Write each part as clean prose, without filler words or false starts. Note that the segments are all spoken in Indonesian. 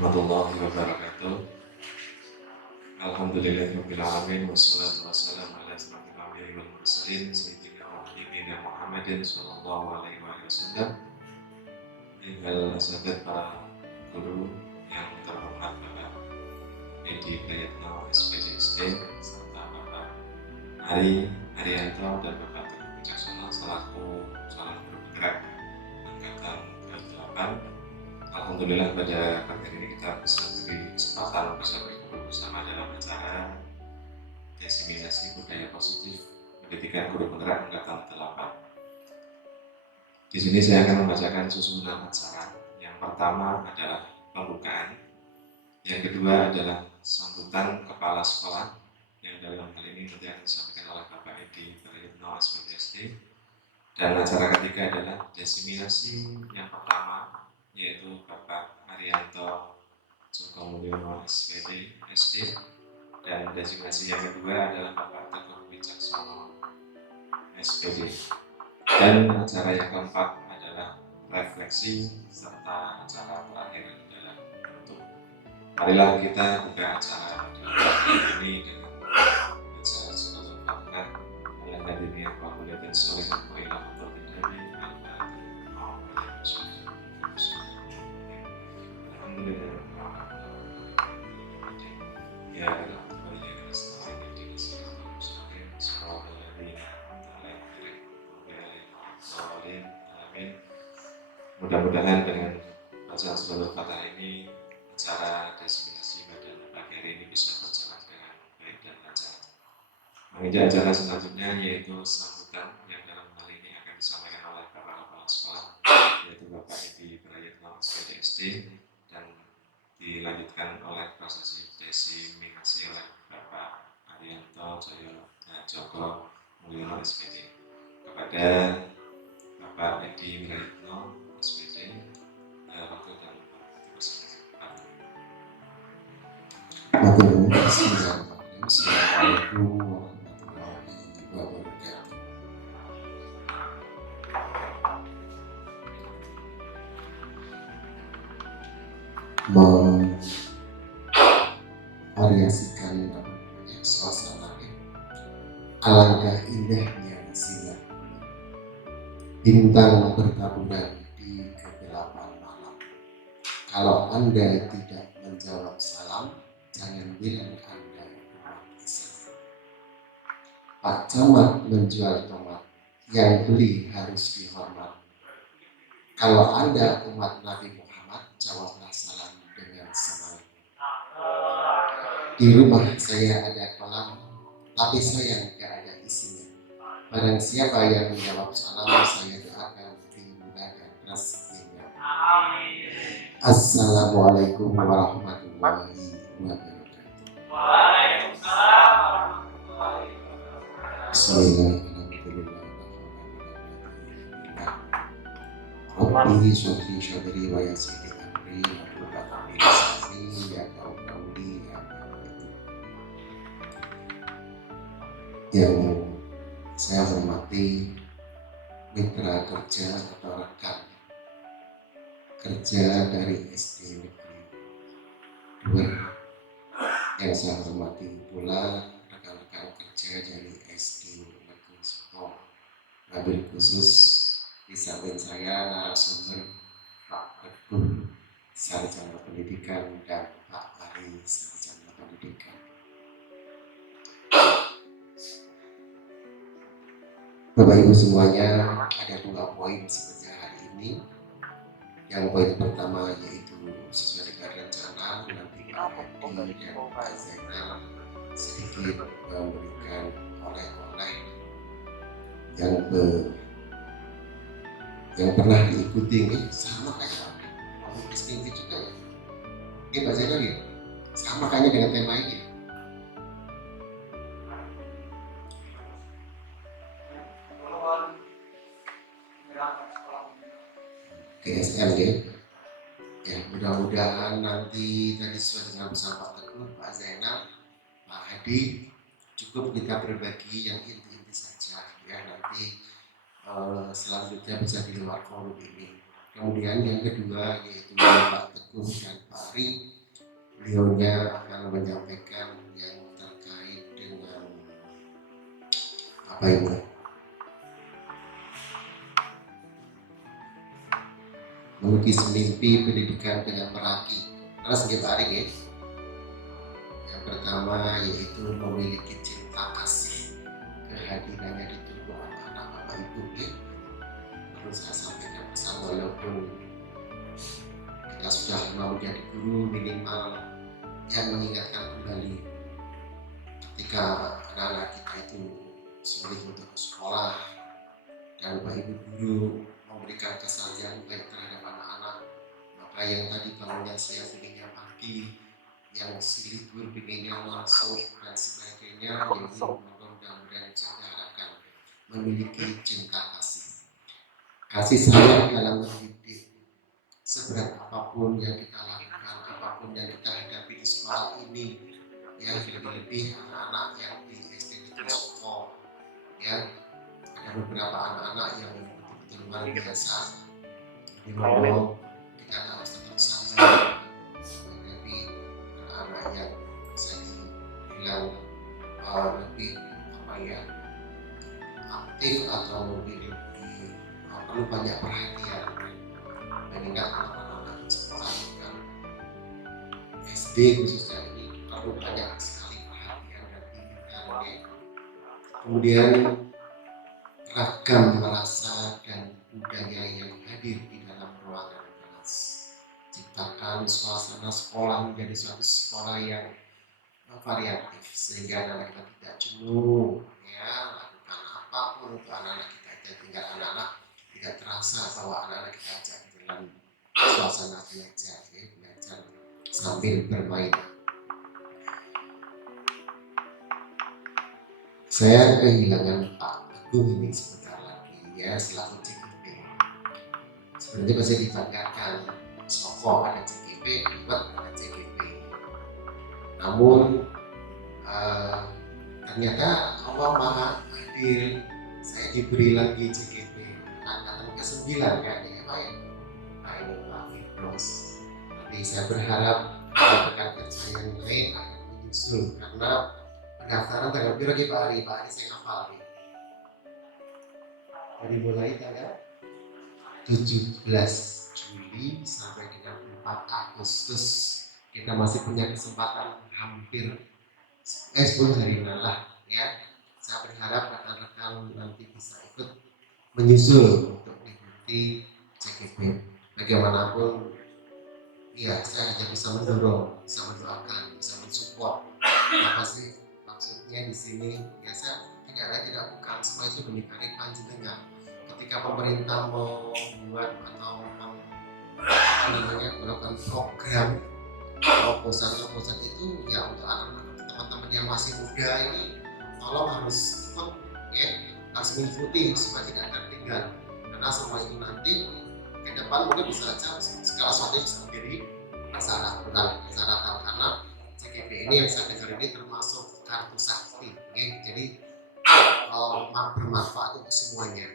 warahmatullahi wabarakatuh. Alhamdulillahirabbil alamin wassalatu wassalamu ala asyrofil anbiya'i wal mursalin sayyidina wa habibina Muhammadin sallallahu alaihi wasallam. Tinggal sahabat para guru yang terhormat Bapak Edi Prayitno SPDSD serta Bapak Ari Arianto dan Bapak Teguh Wicaksono selaku calon guru penggerak angkatan ke-8. Alhamdulillah pada pagi ini kita bisa beri kesempatan bisa berkumpul bersama dalam acara diseminasi budaya positif pendidikan guru penggerak angkatan 8. Di sini saya akan membacakan susunan acara. Yang pertama adalah pembukaan, yang kedua adalah sambutan kepala sekolah yang dalam hal ini nanti akan disampaikan oleh Bapak Edi Prayitno SPDSD, dan acara ketiga adalah diseminasi yang pertama yaitu Bapak Arianto Joko Mulyono SPD SD, dan designasi yang kedua adalah Bapak Teguh Wicaksono SPD, dan acara yang keempat adalah refleksi serta acara terakhir adalah penutup. Marilah kita buka acara ini dengan acara suratul Fatihah ala hadirin yang mulia dan sholihin wa ila hadratin nabi Mudah-mudahan dengan bacaan suratul Fatihah ini acara diseminasi pada pagi hari ini bisa berjalan dengan baik dan lancar. Menginjak acara selanjutnya yaitu sambutan yang dalam hal ini akan disampaikan oleh para kepala sekolah yaitu Bapak Edi Prayitno SPDSD, dan dilanjutkan oleh prosesi diseminasi oleh Bapak Arianto Joko Mulyono SPD. Kepada Bapak Edi Prayitno SPD, waktu dan dipersilakan. Assalamualaikum warahmatullahi wabarakatuh. Memvariasikan suasana alangkah indahnya siang bintang bertaburan di kegelapan malam. Kalau Anda tidak menjawab salam, jangan bilang Anda umat Islam. Pak Camat menjual tomat, yang beli harus dihormat. Kalau Anda umat Nabi Muhammad, jawablah salam dengan semangat. Di rumah saya ada kolam, tapi sayang gak ada isinya. Barang siapa yang menjawab salam, saya doakan dimudahkan rezekinya. Assalamualaikum warahmatullahi wabarakatuh. Waalaikumsalam warahmatullahi wabarakatuh. Bismillahirrahmanirrahim. Rabbi sholli syadri wa yassir amri wa hlul 'uqdatam min lisani yafqahu qawli. Yang saya hormati mitra kerja atau rekan kerja dari SD Negeri 2, yang saya hormati pula rekan-rekan kerja dari SD Negeri 10, wabil khusus di samping saya narasumber Pak Teguh Sarjana Pendidikan dan Pak Ari Sarjana Pendidikan. Bapak Ibu semuanya, ada 2 poin sebenarnya hari ini. Yang poin pertama yaitu sesuai dengan rencana nanti Pak Edi dan Pak Zainal sedikit memberikan oleh-oleh yang pernah diikuti ini sama kayak Pak Edi juga ya. Ini Pak Zainal ya, sama kayaknya dengan tema ini. KSM ya, mudah-mudahan nanti tadi sesuai dengan pesan Pak Teguh, Pak Zainal, Pak Hadi, cukup kita berbagi yang inti-inti saja ya, nanti selanjutnya bisa di luar forum ini. Kemudian yang kedua yaitu Pak Teguh dan Pak Ari, beliaunya akan menyampaikan yang terkait dengan apa ini? Melukis mimpi pendidikan dengan Meraki. Terus Pak Ari ya. Yang pertama yaitu memiliki cinta kasih, kehadirannya di tubuh anak-anak Bapak Ibu ya. Perlu saya sampaikan pesan, walaupun kita sudah mau jadi guru, minimal yang mengingatkan kembali ketika anak-anak kita itu sulit untuk sekolah dan Bapak Ibu guru memberikan kesajian baik terhadap anak-anak, maka yang tadi bangunnya saya pinginnya pagi, yang si libur pinginnya langsung dan sebagainya, yang mudah-mudahan bisa diharapkan memiliki cinta kasih sayang dalam mendidik. Seberat apapun yang kita lakukan, apapun yang kita hadapi di sekolah ini, ya lebih-lebih anak-anak yang di SD di sekolah, ya ada beberapa anak-anak yang betul-betul luar biasa. Di mana kita harus tetap sabar menghadapi anak-anak yang saya bilang lebih aktif atau lebih perlu banyak perhatian, mengingat anak-anak sekolah dan SD khususnya ini perlu banyak sekali perhatian dan bimbingan. Kemudian ragam rasa dan budaya yang hadir di dalam ruangan kelas, ciptakan suasana sekolah menjadi suatu sekolah yang variatif sehingga anak kita tidak jenuh, ya lakukan apapun untuk anak-anak kita, tinggal anak-anak tidak terasa bahwa anak-anak kita ajak dalam suasana belajar, ya, belajar sambil bermain. Saya kehilangan Pak Teguh ini sebentar lagi ya selaku CGP. Sebenarnya masih dibanggakan Soko ada CGP, Ibat ada CGP. Namun ternyata Allah Maha Adil, saya diberi lagi CGP angkatan ke-9 kayaknya ya Pak ya. Nah ini Pak Firdaus. Tapi saya berharap rekan kerja yang lain akan menyusul karena pendaftaran tanggal berapa lagi Pak Ari? Pak Ari saya hafal nih. Dari mulai tanggal 17 Juli sampai dengan 4 Agustus kita masih punya kesempatan hampir 10 hari malah ya. Saya berharap rekan-rekan nanti bisa ikut menyusul untuk mengikuti CGP. Bagaimanapun ya saya hanya bisa mendorong, bisa mendoakan, bisa mensupport. Apa sih maksudnya di sini? Ya saya tidak bukan semua itu demi karya panjenengan. Ketika pemerintah mau membuat atau melakukan program terobosan itu ya untuk anak-anak teman-teman yang masih muda ini tolong harus ikut ya, harus mengikuti supaya tidak tertinggal karena semua itu nanti ke depan mungkin bisa saja segala sesuatu bisa menjadi persyaratan karena CGP ini yang saya dengar ini termasuk kartu sakti ya, jadi bermanfaat untuk semuanya.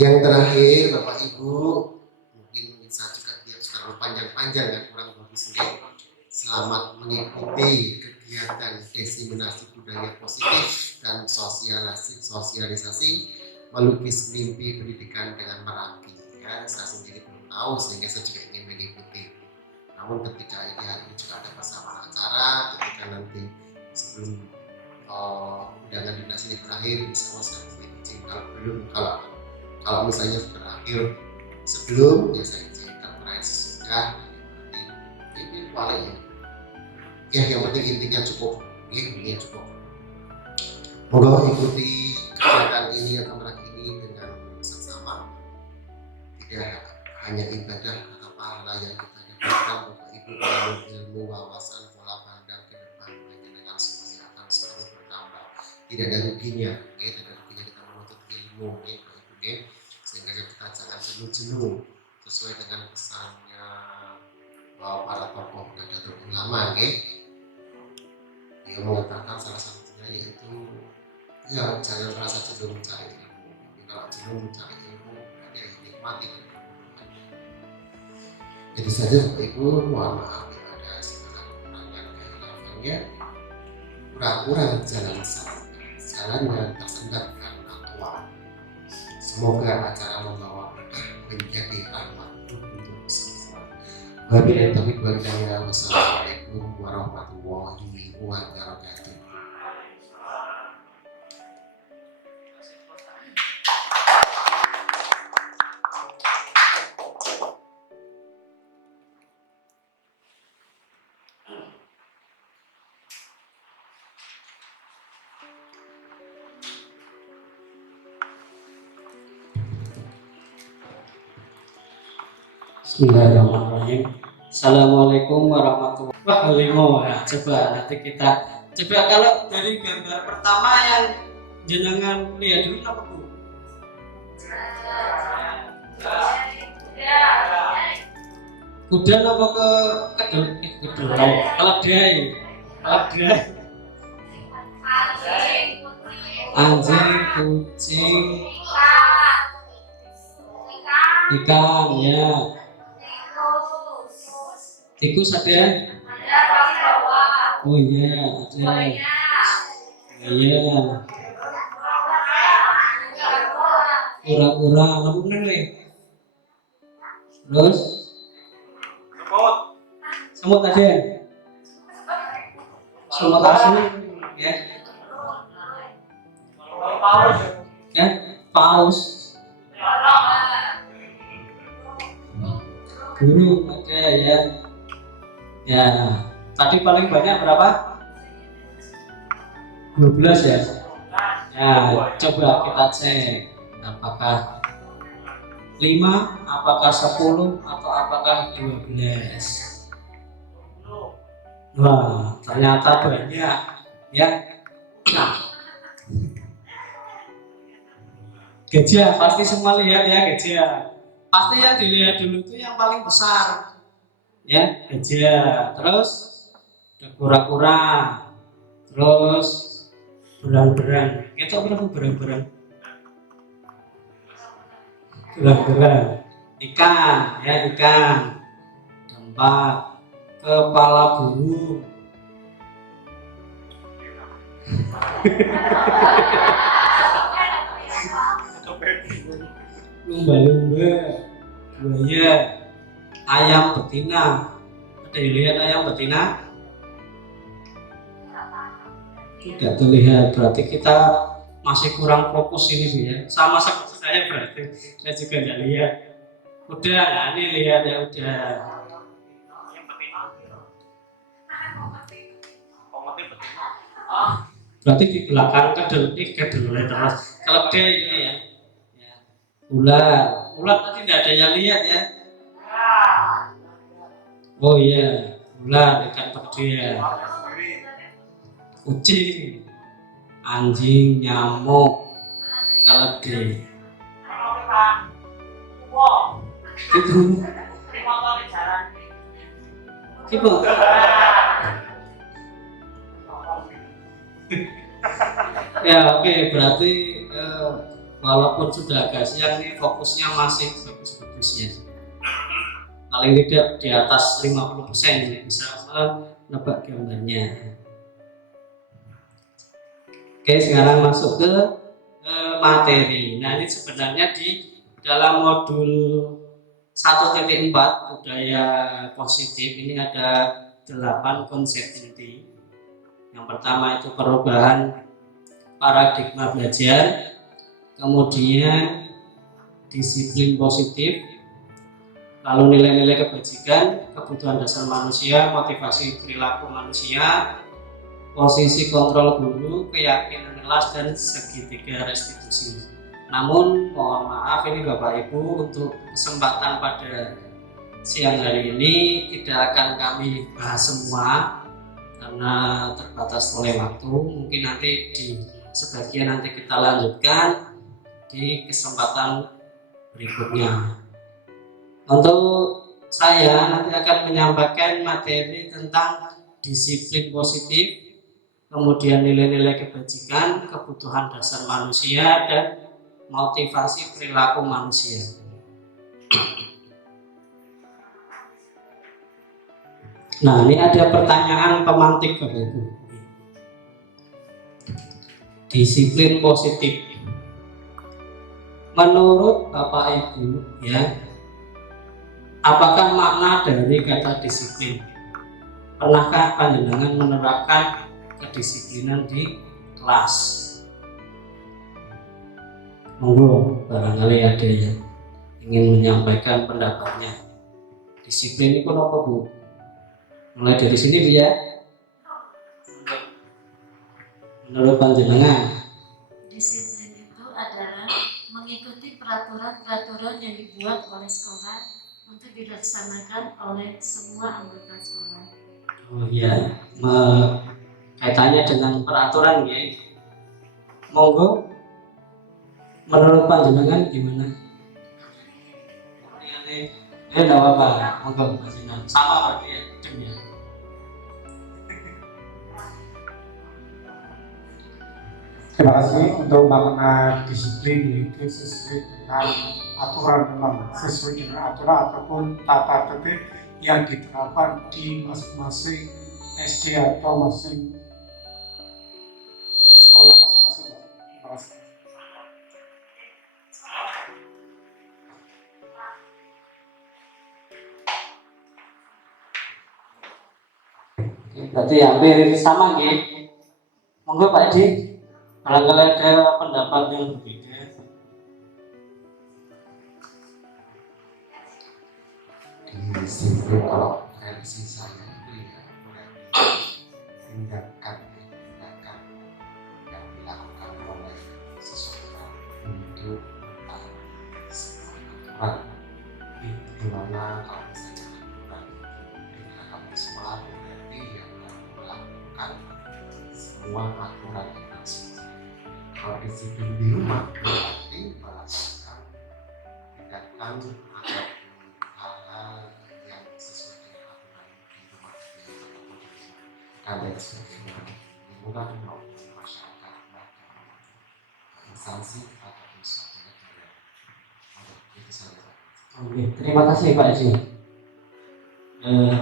Yang terakhir Bapak Ibu, mungkin saya juga tidak terlalu panjang-panjang ya, kurang bagus ini. Selamat mengikuti kegiatan diseminasi budaya positif dan sosialisasi melukis mimpi pendidikan dengan Meraki. Ya, saya sendiri belum tahu sehingga saya juga ingin mengikuti. Namun ketika ini hari ini juga ada bersama acara, ketika nanti sebelum undangan dinas ini berakhir, insya Allah saya izin kalau belum kalau misalnya berakhir sebelum ya saya izinkan berakhir sesudah ini paling ya yang penting intinya cukup ya ini cukup. Moga ikuti kegiatan ini atau Meraki ini dengan seksama, tidak hanya ibadah atau pahala yang kita dapatkan Bapak Ibu dalam ilmu, wawasan, pola pandang ke depan dengan semuanya akan selalu bertambah, tidak ada ruginya ya, tidak ada ruginya kita menuntut ilmu ya Bapak Ibu ya, sehingga kita jangan jenuh-jenuh sesuai dengan pesannya para tokoh Nahdlatul Ulama ya. Dia mengatakan salah satunya yaitu ya jangan merasa jenuh mencari ilmu, tapi kalau jenuh mencari ilmu berarti ini mati. Jadi saja Bapak Ibu, mohon maaf bila ada segala kekurangan kehilafannya, kurang-kurang jalan jalannya tersendat karena tua. Semoga acara membawa berkah menjadi rahmat untuk semua. Wabillahi taufiq wal hidayah. Wassalamualaikum warahmatullahi wabarakatuh. Bismillahirrahmanirrahim. Assalamualaikum warahmatullahi wabarakatuh. Ya, coba nanti kita coba kalau dari gambar pertama yang jenengan lihat dulu apa Bu? Kuda apa kedelai? Keledai. Anjing, kucing, ikan, ya. Tikus ada? Oh iya, ada. Iya. Kura-kura, apa bener nih? Terus? Semut ada? Semut asli, ya. Ya, paus. Burung ada ya. Ya, tadi paling banyak berapa? 12 ya. Ya, coba kita cek apakah 5, apakah 10, atau apakah 12. Wah, ternyata banyak ya. Gajah, pasti semua lihat ya gajah. Pasti yang dilihat dulu itu yang paling besar. Ya, gajah. Terus ada kura-kura. Terus berang-berang. Itu berapa berang-berang? Berang-berang. Ikan, ya ikan. Ada 4. Kepala burung. Lumba-lumba, buaya, ayam betina. Ada yang lihat ayam betina? Tidak terlihat, berarti kita masih kurang fokus ini sih ya. Sama seperti saya berarti, saya juga nggak lihat. Udah, nah ini lihat ya udah. Berarti di belakang kedelai terus. Kalau dia ini ya. Ular tadi tidak ada yang lihat ya. Oh iya, ular, ikan perdil, kucing, anjing, nyamuk, keledai. Itu. Ya oke, berarti walaupun sudah agak siang nih fokusnya masih bagus-bagusnya. Paling tidak di atas 50% bisa menebak gambarnya. Oke, sekarang masuk ke materi. Nah ini sebenarnya di dalam modul 1.4 budaya positif ini ada 8 konsep inti. Yang pertama itu perubahan paradigma belajar, kemudian disiplin positif, lalu nilai-nilai kebajikan, kebutuhan dasar manusia, motivasi perilaku manusia, posisi kontrol guru, keyakinan kelas, dan segitiga restitusi. Namun mohon maaf ini Bapak Ibu, untuk kesempatan pada siang hari ini tidak akan kami bahas semua karena terbatas oleh waktu. Mungkin nanti di sebagian nanti kita lanjutkan di kesempatan berikutnya. Untuk saya nanti akan menyampaikan materi tentang disiplin positif, kemudian nilai-nilai kebajikan, kebutuhan dasar manusia, dan motivasi perilaku manusia. Nah, ini ada pertanyaan pemantik Bapak Ibu. Disiplin positif. Menurut Bapak Ibu, ya, apakah makna dari kata disiplin? Pernahkah panjenengan menerapkan kedisiplinan di kelas? Monggo, barangkali ada yang ingin menyampaikan pendapatnya. Disiplin itu apa, Bu? Mulai dari sini, Bu, ya. Menurut panjenengan, Disiplin itu adalah mengikuti peraturan-peraturan yang dibuat oleh sekolah untuk dilaksanakan oleh semua anggota sekolah. oh iya, kaitannya dengan peraturan, ya. Monggo, menurut panjenengan gimana? Enggak apa-apa, monggo panjenengan. Sama berarti ya, ya. Terima kasih untuk makna disiplin, yaitu sesuai dengan aturan, memang sesuai dengan aturan ataupun tata tertib yang diterapkan di masing-masing SD atau masing sekolah masing-masing. Terima kasih. Berarti hampir sama, ya. Monggo Pak Edi, barangkali ada pendapat yang berbeda. Disiplin kalau versi saya itu ya tindakan yang dilakukan oleh seseorang untuk mentaati sebuah aturan, di mana kalau misalnya aturan diterapkan di sekolah berarti yang melakukan semua aturan yang langsung. Kalau disiplin di rumah berarti melakukan tindakan atau hal-hal yang sesuai dengan aturan di rumah dan lain sebagainya, lingkungan maupun masyarakat, instansi ataupun suatu negara. Itu saja. Oke, terima kasih Pak Edi.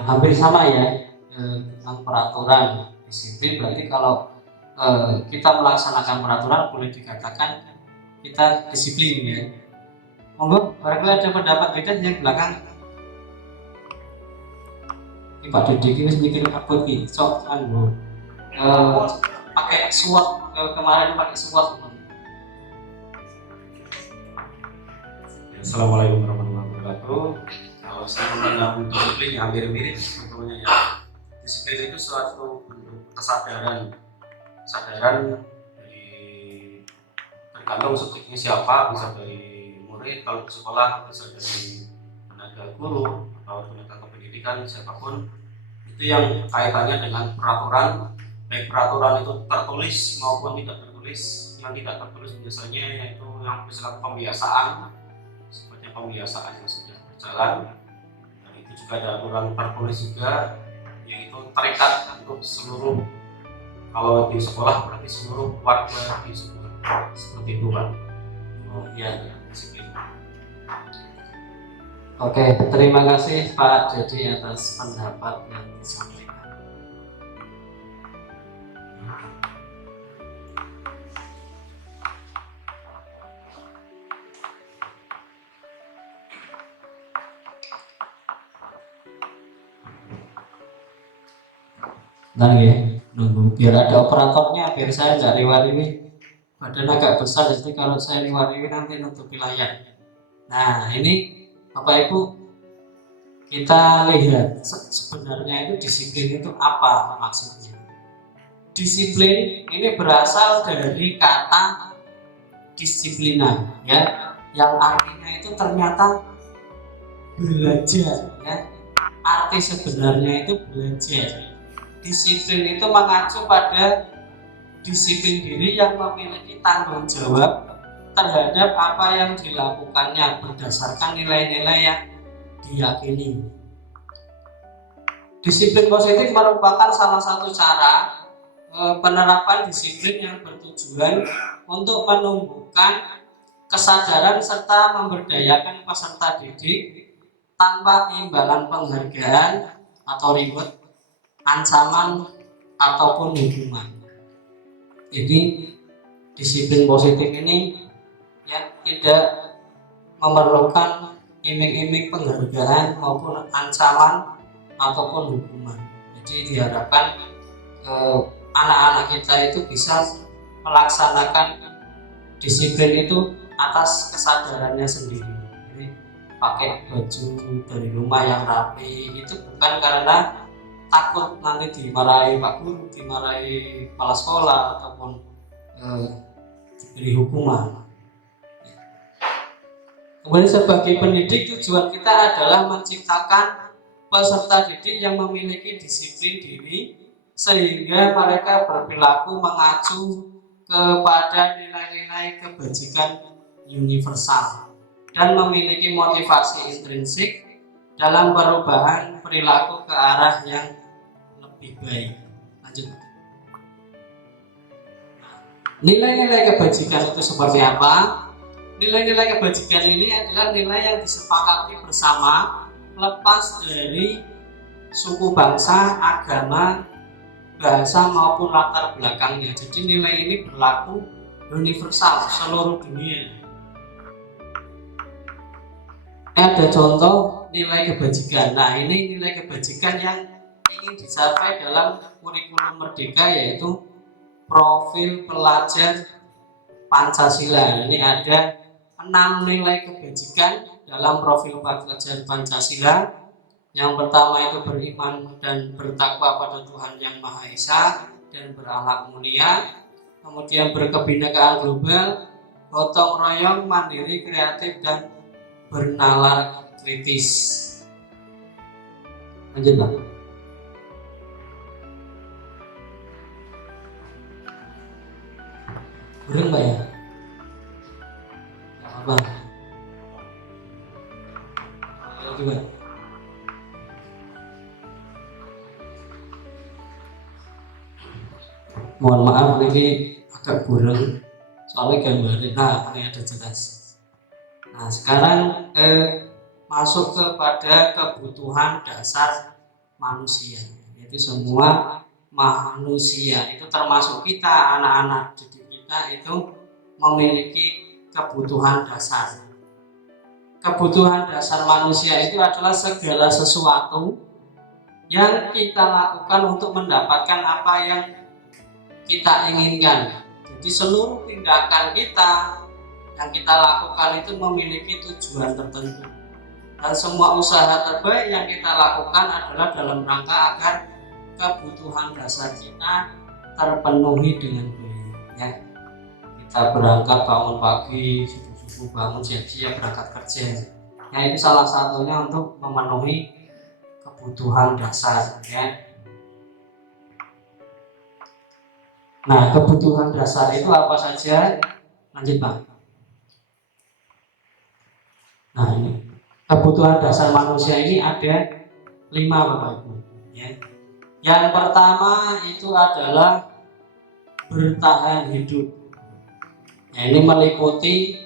Hampir sama ya, tentang peraturan. Disiplin berarti kalau kita melaksanakan peraturan boleh dikatakan kita disiplin, ya. Monggo, barangkali ada pendapat beda yang belakang. Ini Pak Dede ini sedikit abot nih, sok kan bro. Pakai SWOT, kemarin pakai SWOT. Assalamualaikum warahmatullahi wabarakatuh. Kalau saya memandang disiplin yang hampir mirip sebetulnya, ya. Disiplin itu suatu bentuk kesadaran dari tergantung subjeknya siapa, bisa dari murid kalau di sekolah, bisa dari tenaga guru atau tenaga kependidikan siapapun, itu yang kaitannya dengan peraturan, baik peraturan itu tertulis maupun tidak tertulis. Yang tidak tertulis biasanya yaitu yang bersifat pembiasaan, seperti pembiasaan yang sudah berjalan, dan itu juga ada aturan tertulis juga, yaitu terikat untuk seluruh, kalau di sekolah berarti seluruh warga di sekolah, seperti itu Pak. Oh iya, disiplin. Oke, terima kasih Pak Dede atas pendapat yang disampaikan. Nah ya, nunggu biar ada operatornya, biar saya nggak riwariwi. Badan agak besar, jadi kalau saya riwariwi nanti nutupi layar. Nah ini Bapak Ibu, kita lihat sebenarnya itu disiplin itu apa maksudnya. Disiplin ini berasal dari kata disiplina, ya, yang artinya itu ternyata belajar, ya. Arti sebenarnya itu belajar. Disiplin itu mengacu pada disiplin diri yang memiliki tanggung jawab terhadap apa yang dilakukannya berdasarkan nilai-nilai yang diyakini. Disiplin positif merupakan salah satu cara penerapan disiplin yang bertujuan untuk menumbuhkan kesadaran serta memberdayakan peserta didik tanpa imbalan penghargaan atau reward ancaman ataupun hukuman. Jadi disiplin positif ini ya tidak memerlukan iming-iming penghargaan maupun ancaman ataupun hukuman. Jadi diharapkan anak-anak kita itu bisa melaksanakan disiplin itu atas kesadarannya sendiri. Jadi pakai baju dari rumah yang rapi itu bukan karena takut nanti dimarahi Pak Guru, dimarahi kepala sekolah ataupun diberi hukuman. Kemudian sebagai pendidik tujuan kita adalah menciptakan peserta didik yang memiliki disiplin diri sehingga mereka berperilaku mengacu kepada nilai-nilai kebajikan universal dan memiliki motivasi intrinsik dalam perubahan perilaku ke arah yang lebih baik. Lanjut. Nilai-nilai kebajikan itu seperti apa? Nilai-nilai kebajikan ini adalah nilai yang disepakati bersama lepas dari suku bangsa, agama, bahasa maupun latar belakangnya. Jadi nilai ini berlaku universal seluruh dunia. Ada contoh nilai kebajikan. Nah, ini nilai kebajikan yang ingin dicapai dalam kurikulum Merdeka, yaitu profil pelajar Pancasila. Ini ada 6 nilai kebajikan dalam profil pelajar Pancasila. Yang pertama itu beriman dan bertakwa pada Tuhan Yang Maha Esa dan berakhlak mulia. Kemudian berkebinekaan global, gotong royong, mandiri, kreatif, dan bernalar kritis. Lanjut Pak. Burung Pak ya? Gak apa-apa. Lagi Pak. Mohon maaf ini agak burung soalnya gambarnya. Nah, ini ada jelas. Nah, sekarang masuk kepada kebutuhan dasar manusia. Yaitu semua manusia itu termasuk kita, anak-anak didik kita itu memiliki kebutuhan dasar. Kebutuhan dasar manusia itu adalah segala sesuatu yang kita lakukan untuk mendapatkan apa yang kita inginkan. Jadi seluruh tindakan kita yang kita lakukan itu memiliki tujuan tertentu. Dan semua usaha terbaik yang kita lakukan adalah dalam rangka agar kebutuhan dasar kita terpenuhi dengan baik. Ya. Kita berangkat bangun pagi, subuh-subuh bangun siap-siap berangkat kerja. Ya, itu salah satunya untuk memenuhi kebutuhan dasar. Ya. Nah, kebutuhan dasar itu apa saja? Lanjut Pak. Nah, ini kebutuhan dasar manusia ini ada 5 Bapak Ibu. Ya. Yang pertama itu adalah bertahan hidup. Ya, ini meliputi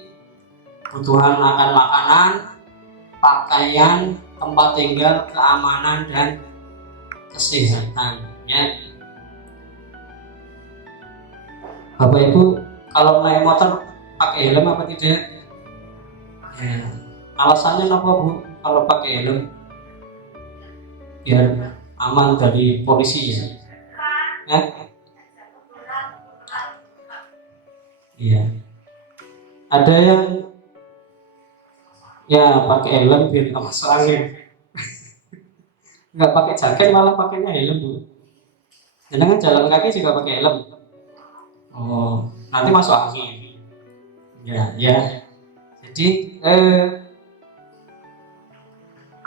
kebutuhan akan makanan, pakaian, tempat tinggal, keamanan, dan kesehatan. Ya. Bapak Ibu kalau naik motor pakai helm apa tidak? Ya. Alasannya apa Bu? Kalau pakai helm biar aman dari polisi ya. Ya? Iya. Ada yang ya pakai helm biar nggak masuk angin. Nggak pakai jaket malah pakainya helm Bu. Jangan jalan kaki juga pakai helm. Oh, nanti masuk angin. Ya, ya. Jadi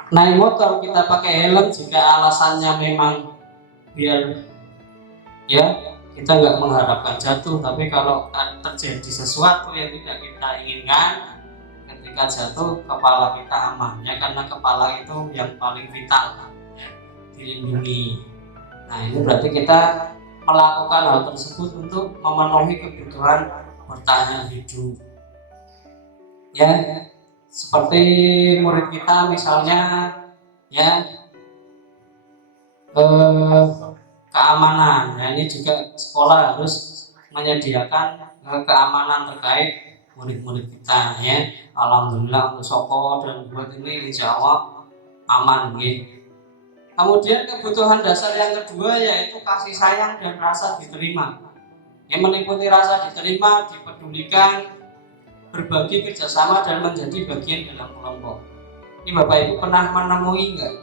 naik motor kita pakai helm jika alasannya memang biar ya kita nggak mengharapkan jatuh, tapi kalau terjadi sesuatu yang tidak kita inginkan ketika jatuh kepala kita aman ya, karena kepala itu yang paling vital ya, dilindungi. Nah, ini berarti kita melakukan hal tersebut untuk memenuhi kebutuhan bertahan hidup. Ya, seperti murid kita misalnya ya eh, keamanan. Ya, ini juga sekolah harus menyediakan keamanan terkait murid-murid kita ya. Alhamdulillah untuk Soko dan buat ini insya Allah aman ya. Kemudian kebutuhan dasar yang kedua yaitu kasih sayang dan rasa diterima. Yang meliputi rasa diterima, dipedulikan, berbagi kerjasama dan menjadi bagian dalam kelompok. Ini Bapak Ibu pernah menemui nggak?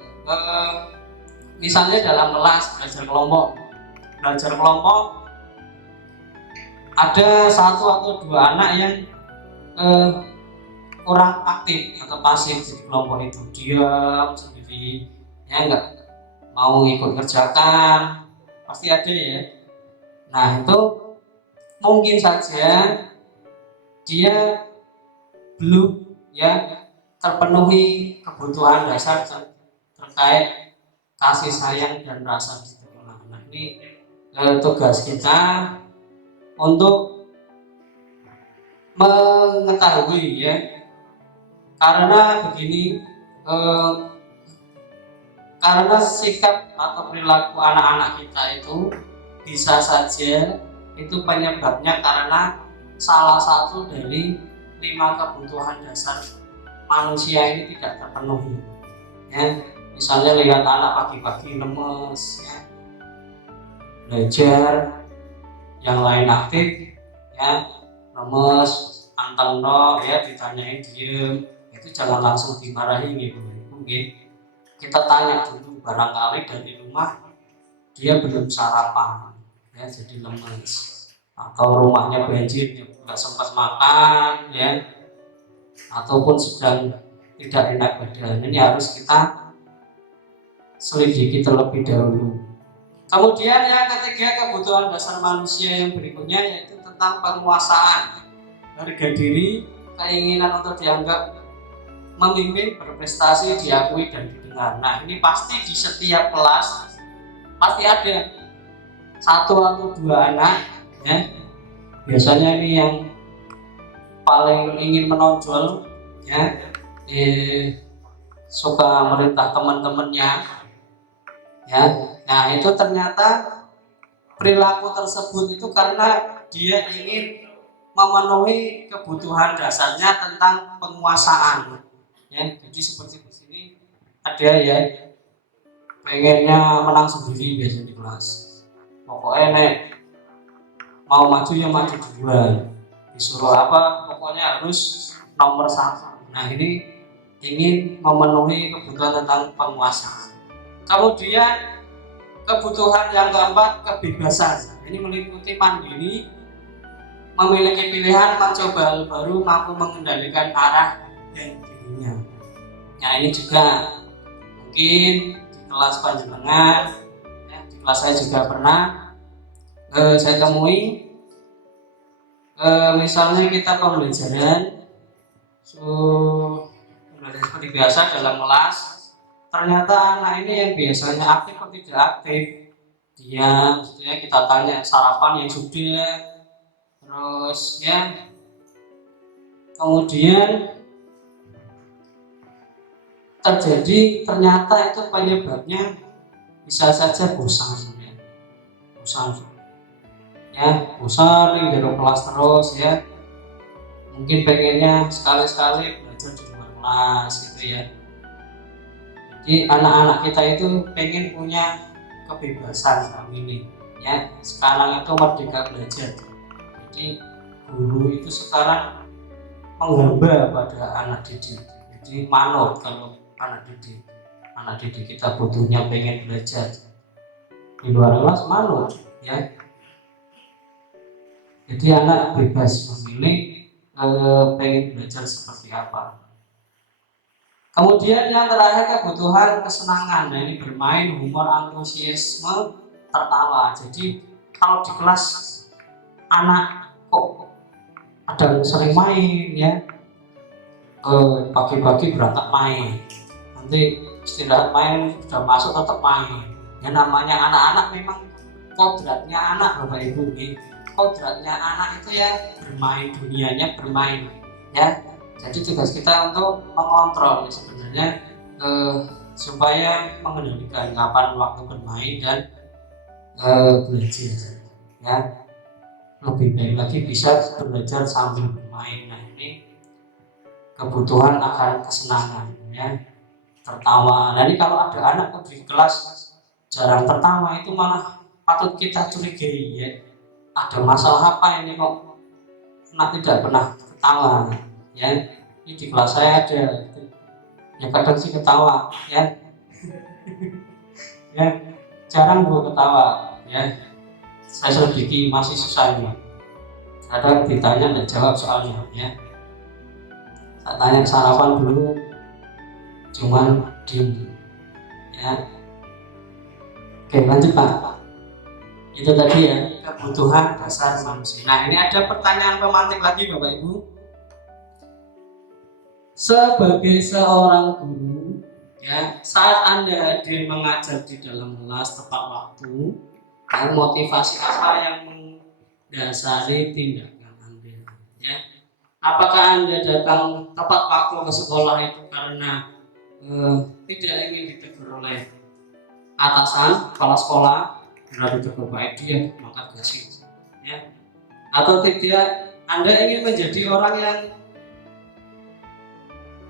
Misalnya dalam kelas belajar kelompok ada satu atau dua anak yang kurang aktif atau pasif di kelompok itu, diam sendiri, ya nggak mau ikut kerjakan, pasti ada ya. Nah itu mungkin saja dia belum ya terpenuhi kebutuhan dasar terkait kasih sayang dan rasa diterima. Nah ini tugas kita untuk mengetahui ya, karena begini, karena sikap atau perilaku anak-anak kita itu bisa saja itu penyebabnya karena salah satu dari 5 kebutuhan dasar manusia ini tidak terpenuhi ya. Misalnya lihat anak pagi-pagi lemes ya, belajar, yang lain aktif ya, lemes, anteng no ya, ditanyain diem, itu jangan langsung dimarahi gitu. Kita tanya dulu, barangkali dari rumah dia belum sarapan ya, jadi lemes, atau rumahnya banjir nggak sempat makan ya, ataupun sedang tidak enak badan. Ini harus kita selidiki terlebih dahulu. Kemudian yang ketiga, kebutuhan dasar manusia yang berikutnya yaitu tentang penguasaan, harga diri, keinginan untuk dianggap memimpin, berprestasi, diakui dan didengar. Nah ini pasti di setiap kelas pasti ada 1 atau 2 anak ya, biasanya ini yang paling ingin menonjol ya, suka merintah teman-temannya ya. Nah itu ternyata perilaku tersebut itu karena dia ingin memenuhi kebutuhan dasarnya tentang penguasaan ya. Jadi seperti di sini ada ya, pengennya menang sendiri biasanya di kelas, pokoknya nek mau maju ya maju duluan, disuruh apa pokoknya harus nomor 1. Nah ini ingin memenuhi kebutuhan tentang penguasaan. Kemudian kebutuhan yang keempat, kebebasan. Ini meliputi mandiri, memiliki pilihan, mencoba hal baru, mampu mengendalikan arah dan dirinya. Nah ini juga mungkin di kelas panjenengan ya, di kelas saya juga pernah saya temui, misalnya kita pembelajaran seperti biasa dalam kelas, ternyata anak ini yang biasanya aktif atau tidak aktif, dia maksudnya kita tanya sarapan yang sudah, terus ya kemudian terjadi ternyata itu penyebabnya bisa saja bosan ya, bosan di dalam kelas terus ya, mungkin pengennya sekali-sekali belajar di luar kelas gitu ya. Jadi anak-anak kita itu pengen punya kebebasan ini ya, sekarang itu merdeka belajar. Jadi guru itu sekarang menghamba pada anak didik, jadi manut kalau anak didik kita butuhnya pengen belajar di luar kelas manut ya. Jadi anak bebas memilih pengen belajar seperti apa. Kemudian yang terakhir, kebutuhan kesenangan. Nah ini bermain, humor, antusiasme, tertawa. Jadi kalau di kelas anak kok ada sering main ya, pagi-pagi berangkat main, nanti istirahat main, sudah masuk tetap main ya. Namanya anak-anak memang kodratnya anak Bapak Ibu nih, kodratnya anak itu ya bermain, dunianya bermain ya. Jadi tugas kita untuk mengontrol sebenarnya supaya mengendalikan kapan waktu bermain dan belajar, ya. Lebih baik lagi bisa belajar sambil bermain. Nah, ini kebutuhan akan kesenangan, ya, tertawa. Nah, ini kalau ada anak di kelas jarang tertawa, itu malah patut kita curigai, ya. Ada masalah apa ini kok anak tidak pernah ketawa, ya. Ini di kelas saya ada, ya kadang sih ketawa, ya. Ya, jarang gue ketawa, ya. Saya selidiki masih susah ini. Kadang ditanya nggak jawab soalnya, ya. Saya tanya sarapan dulu, cuman diem, ya. Oke, lanjut Pak. Itu tadi ya, kebutuhan dasar manusia. Nah, ini ada pertanyaan pemantik lagi Bapak Ibu. Sebagai seorang guru, ya, saat Anda hadir mengajar di dalam kelas tepat waktu, dan motivasi apa yang mendasari tindakan Anda, ya? Apakah Anda datang tepat waktu ke sekolah itu karena tidak ingin ditegur oleh atasan kepala sekolah, karena ditegur Pak Edi, maka kasih, ya? Atau tidak, Anda ingin menjadi orang yang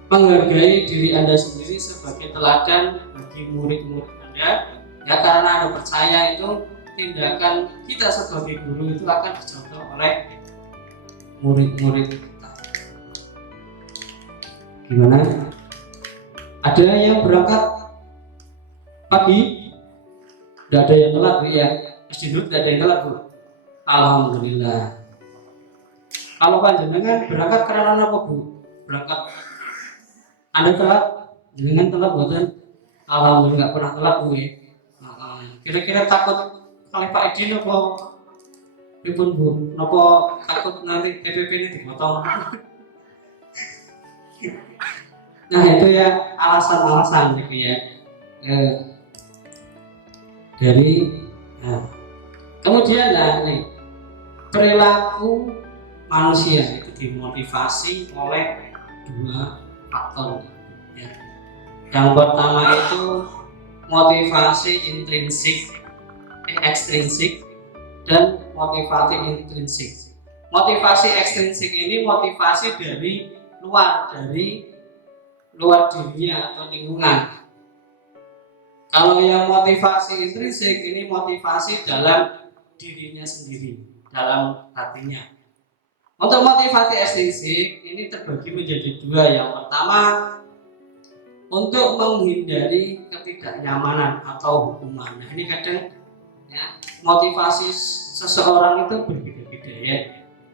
menghargai diri Anda sendiri sebagai teladan bagi murid-murid Anda, ya, karena Anda percaya itu tindakan kita sebagai guru itu akan dicontoh oleh murid-murid kita. Gimana? Ada yang berangkat pagi? Tidak ada yang telat, Bu, ya? Masjid tidak ada yang telat, Bu? Alhamdulillah. Kalau panjenengan berangkat karena apa, Bu? Berangkat Anda telat? Jenengan telat buatan? Alhamdulillah nggak pernah telat, Bu, ya. Kira-kira takut oleh Pak Edi nopo pripun, Bu? Nopo takut nanti TPP ini dipotong? Nah, itu ya alasan-alasan gitu, ya. Kemudian nih, perilaku manusia itu dimotivasi oleh dua faktor, ya. Yang pertama itu motivasi ekstrinsik dan motivasi intrinsik. Motivasi ekstrinsik ini motivasi dari luar dirinya atau lingkungan. Kalau yang motivasi intrinsik ini motivasi dalam dirinya sendiri, dalam hatinya. Untuk motivasi ekstrinsik ini terbagi menjadi dua. Yang pertama, untuk menghindari ketidaknyamanan atau hukuman. Nah, ini kadang, ya, motivasi seseorang itu berbeda-beda, ya.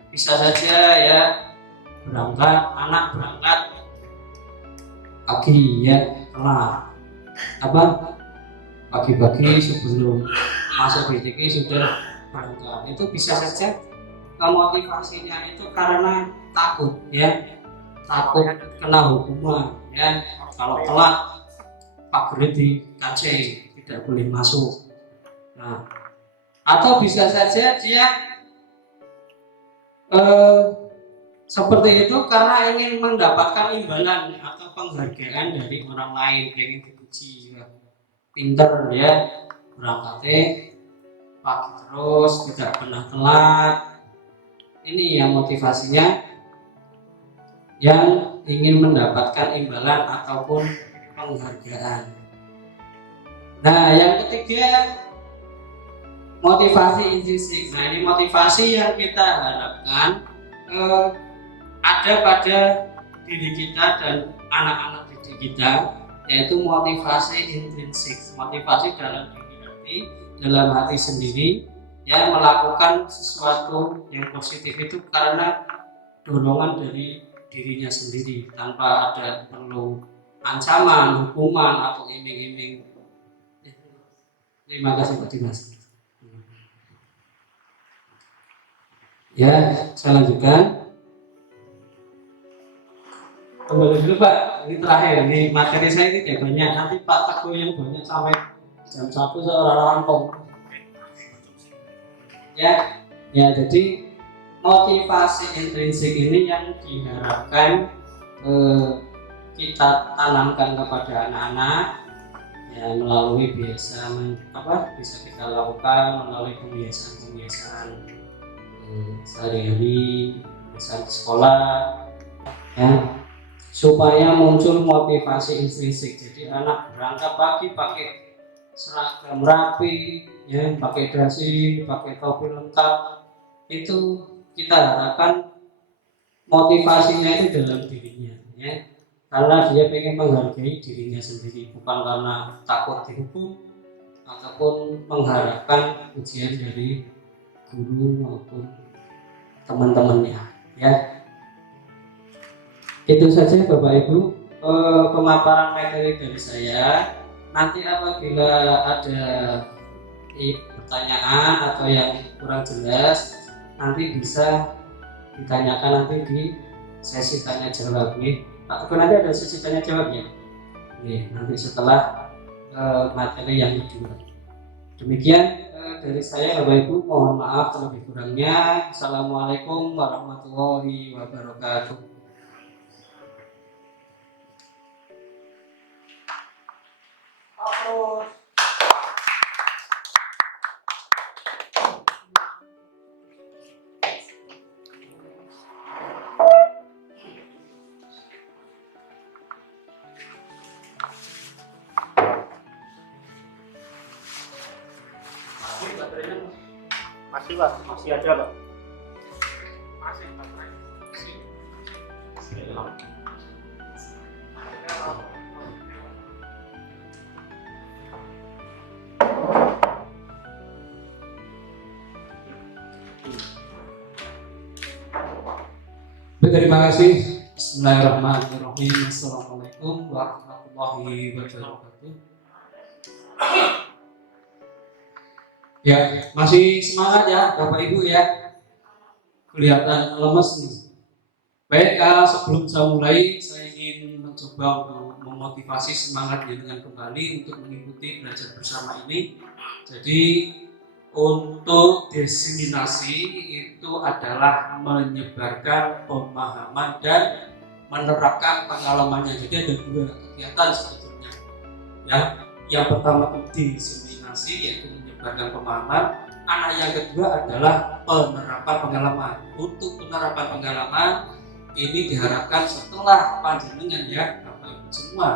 Bisa saja, ya, anak berangkat pagi, ya, kelar pagi-pagi sebelum masuk BTK sudah berangkat. Itu bisa saja motivasinya itu karena takut, ya, takut kena hukuman, ya. Kalau telat Pak Guru dikacai, tidak boleh masuk. Nah, atau bisa saja dia seperti itu karena ingin mendapatkan imbalan atau penghargaan dari orang lain, ingin dipuji, ya. Pinter, ya, berangkatnya pagi terus, tidak pernah telat. Ini yang motivasinya, yang ingin mendapatkan imbalan ataupun penghargaan. Nah, yang ketiga, motivasi intrinsik. Nah, ini motivasi yang kita harapkan ada pada diri kita dan anak-anak didik kita, yaitu motivasi intrinsik, motivasi dalam hati sendiri, yang melakukan sesuatu yang positif itu karena dorongan dari dirinya sendiri, tanpa ada perlu ancaman, hukuman atau iming-iming. Terima kasih Pak Dimas. Ya, saya lanjutkan. Kembali dulu Pak, ini terakhir, ini materi saya ini kayak banyak, nanti Pak Teguh yang banyak sampai jam 1 seorang rampung. Ya, jadi motivasi intrinsik ini yang diharapkan kita tanamkan kepada anak-anak, ya melalui bisa kita lakukan melalui pembiasaan sehari-hari, pembiasaan di sekolah, ya, supaya muncul motivasi intrinsik. Jadi anak berangkat pagi pakai seragam rapi, ya, pakai dasi, pakai topi lengkap, itu kita harapkan motivasinya itu dalam dirinya, ya, karena dia pengen menghargai dirinya sendiri, bukan karena takut dihukum ataupun mengharapkan ujian dari guru maupun teman-temannya, ya. Itu saja Bapak Ibu pemaparan materi dari saya. Nanti apabila ada pertanyaan atau yang kurang jelas, nanti bisa ditanyakan nanti di sesi tanya jawab nih. Ataupun nanti ada sesi tanya jawab ya. Nanti setelah materi yang kedua. Demikian dari saya Bapak Ibu, mohon maaf terlebih kurangnya. Assalamualaikum warahmatullahi wabarakatuh. Masih Pak, masih ada Pak. Terima kasih. Bismillahirrahmanirrahim. Assalamualaikum warahmatullahi wabarakatuh. Ya, masih semangat ya Bapak Ibu ya. Kelihatan lemes nih. Baik, sebelum saya mulai, saya ingin mencoba untuk memotivasi semangat dengan kembali untuk mengikuti belajar bersama ini. Jadi untuk diseminasi itu adalah menyebarkan pemahaman dan menerapkan pengalamannya. Jadi ada dua kegiatan sebetulnya. Ya, yang pertama itu diseminasi, yaitu menyebarkan pemahaman. Anak yang kedua adalah penerapan pengalaman. Untuk penerapan pengalaman ini diharapkan setelah panjenengan ya Bapak Ibu semua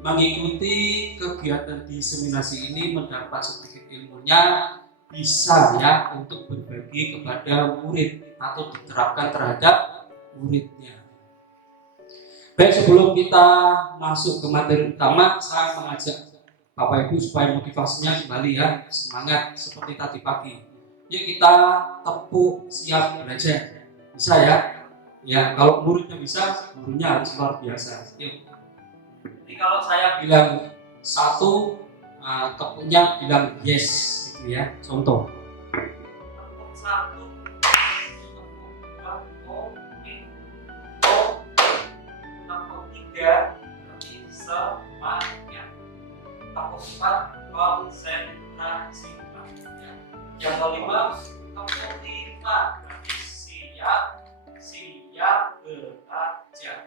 mengikuti kegiatan diseminasi ini, mendapat sedikit ilmunya, bisa ya untuk berbagi kepada murid atau diterapkan terhadap muridnya. Baik, sebelum kita masuk ke materi utama, saya mengajak Bapak Ibu supaya motivasinya kembali ya, semangat seperti tadi pagi. Yuk kita tepuk siap belajar. Bisa ya? Ya, kalau muridnya bisa, gurunya harus luar biasa. Yuk. Jadi kalau saya bilang satu, tepuknya bilang yes. Ya, contoh. Satu, tepuk tiga, semuanya. Tepuk empat, konsentrasi. Yang kelima, tepuk lima, siap belajar.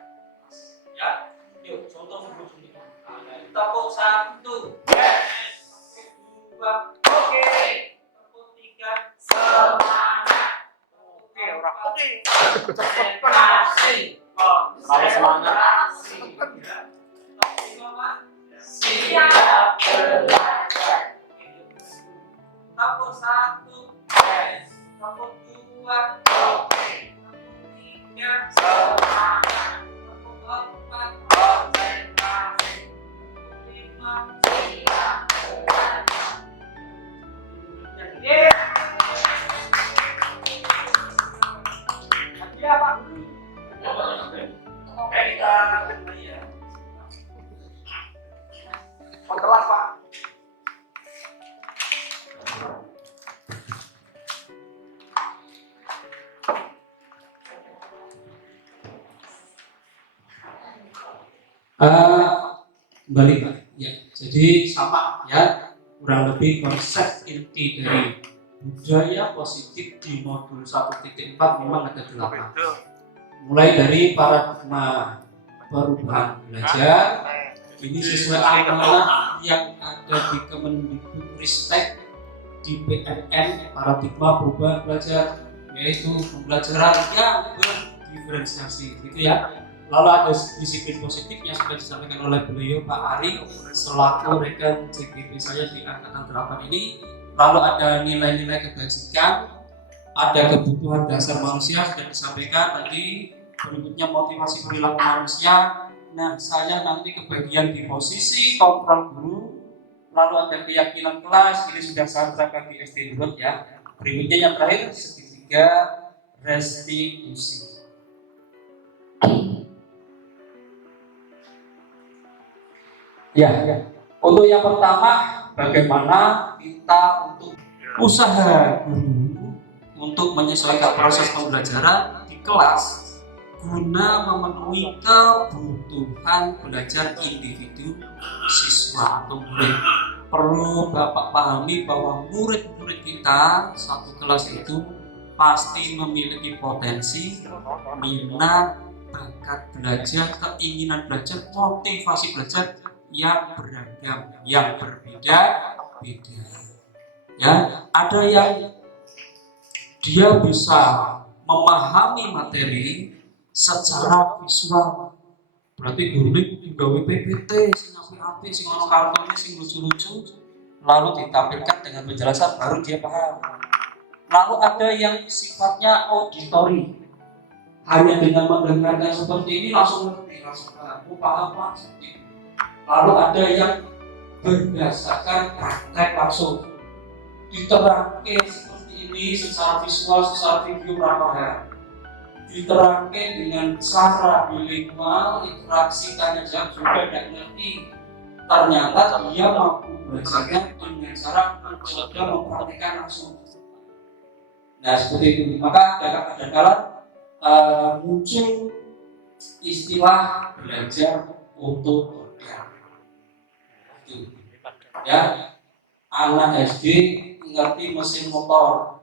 Ya, yuk contoh dulu. Tepuk satu, yes. Dua. Oke. Tepuk tiga. Semangat. Oke, orang. Oke. Konsentrasi. Konsentrasi. Tepuk lima. Siap belajar. Tepuk satu. Yes. Tepuk dua. Oke. Tepuk tiga. Semangat. Tepuk empat. Konsentrasi. Tepuk lima. Siap belajar. Ya Pak. Oke, kita mulai ya. Kelas Pak. Kembali Pak. Ya, jadi sama ya, kurang lebih konsep inti dari budaya positif di modul 1.4 memang ada 8. Mulai dari paradigma perubahan belajar, Ini sesuai amanah yang ada di Kemendikbudristek di PMN paradigma perubahan belajar, yaitu pembelajaran yang berdiferensiasi, gitu ya. Lalu ada disiplin positif yang sudah disampaikan oleh beliau Pak Ari selaku rekan CGP saya di angkatan 8 ini. Lalu ada nilai-nilai kebajikan, ada kebutuhan dasar manusia sudah disampaikan tadi. Berikutnya motivasi perilaku manusia. Nah, saya nanti kebagian di posisi kontrol guru. Lalu ada keyakinan kelas, ini sudah saya terapkan di SD dulu ya. Berikutnya yang terakhir segitiga restitusi. Ya, untuk yang pertama, bagaimana kita untuk usaha guru untuk menyesuaikan proses pembelajaran di kelas guna memenuhi kebutuhan belajar individu siswa atau murid. Perlu Bapak pahami bahwa murid-murid kita satu kelas itu pasti memiliki potensi, minat, bakat belajar, keinginan belajar, motivasi belajar yang beragam, yang berbeda-beda. Ya, ada yang dia bisa memahami materi secara visual, berarti guru ini gawe PPT sing apik-apik, sing ono kartone, sing lucu-lucu, lalu ditampilkan dengan penjelasan baru dia paham. Lalu ada yang sifatnya auditory, hanya dengan mendengarkan seperti ini langsung ngerti, langsung paham langsung. Lalu ada yang berdasarkan praktek langsung diterangkan seperti ini secara visual, secara video paham. Diterangkan dengan cara bilingual, interaksi tanya jawab juga tidak ngerti. Ternyata dia mampu belajarnya dengan cara mencoba mempraktikkan langsung. Nah seperti itu. Maka ada kala muncul istilah belajar otodidak. Ya, anak SD ngerti mesin motor,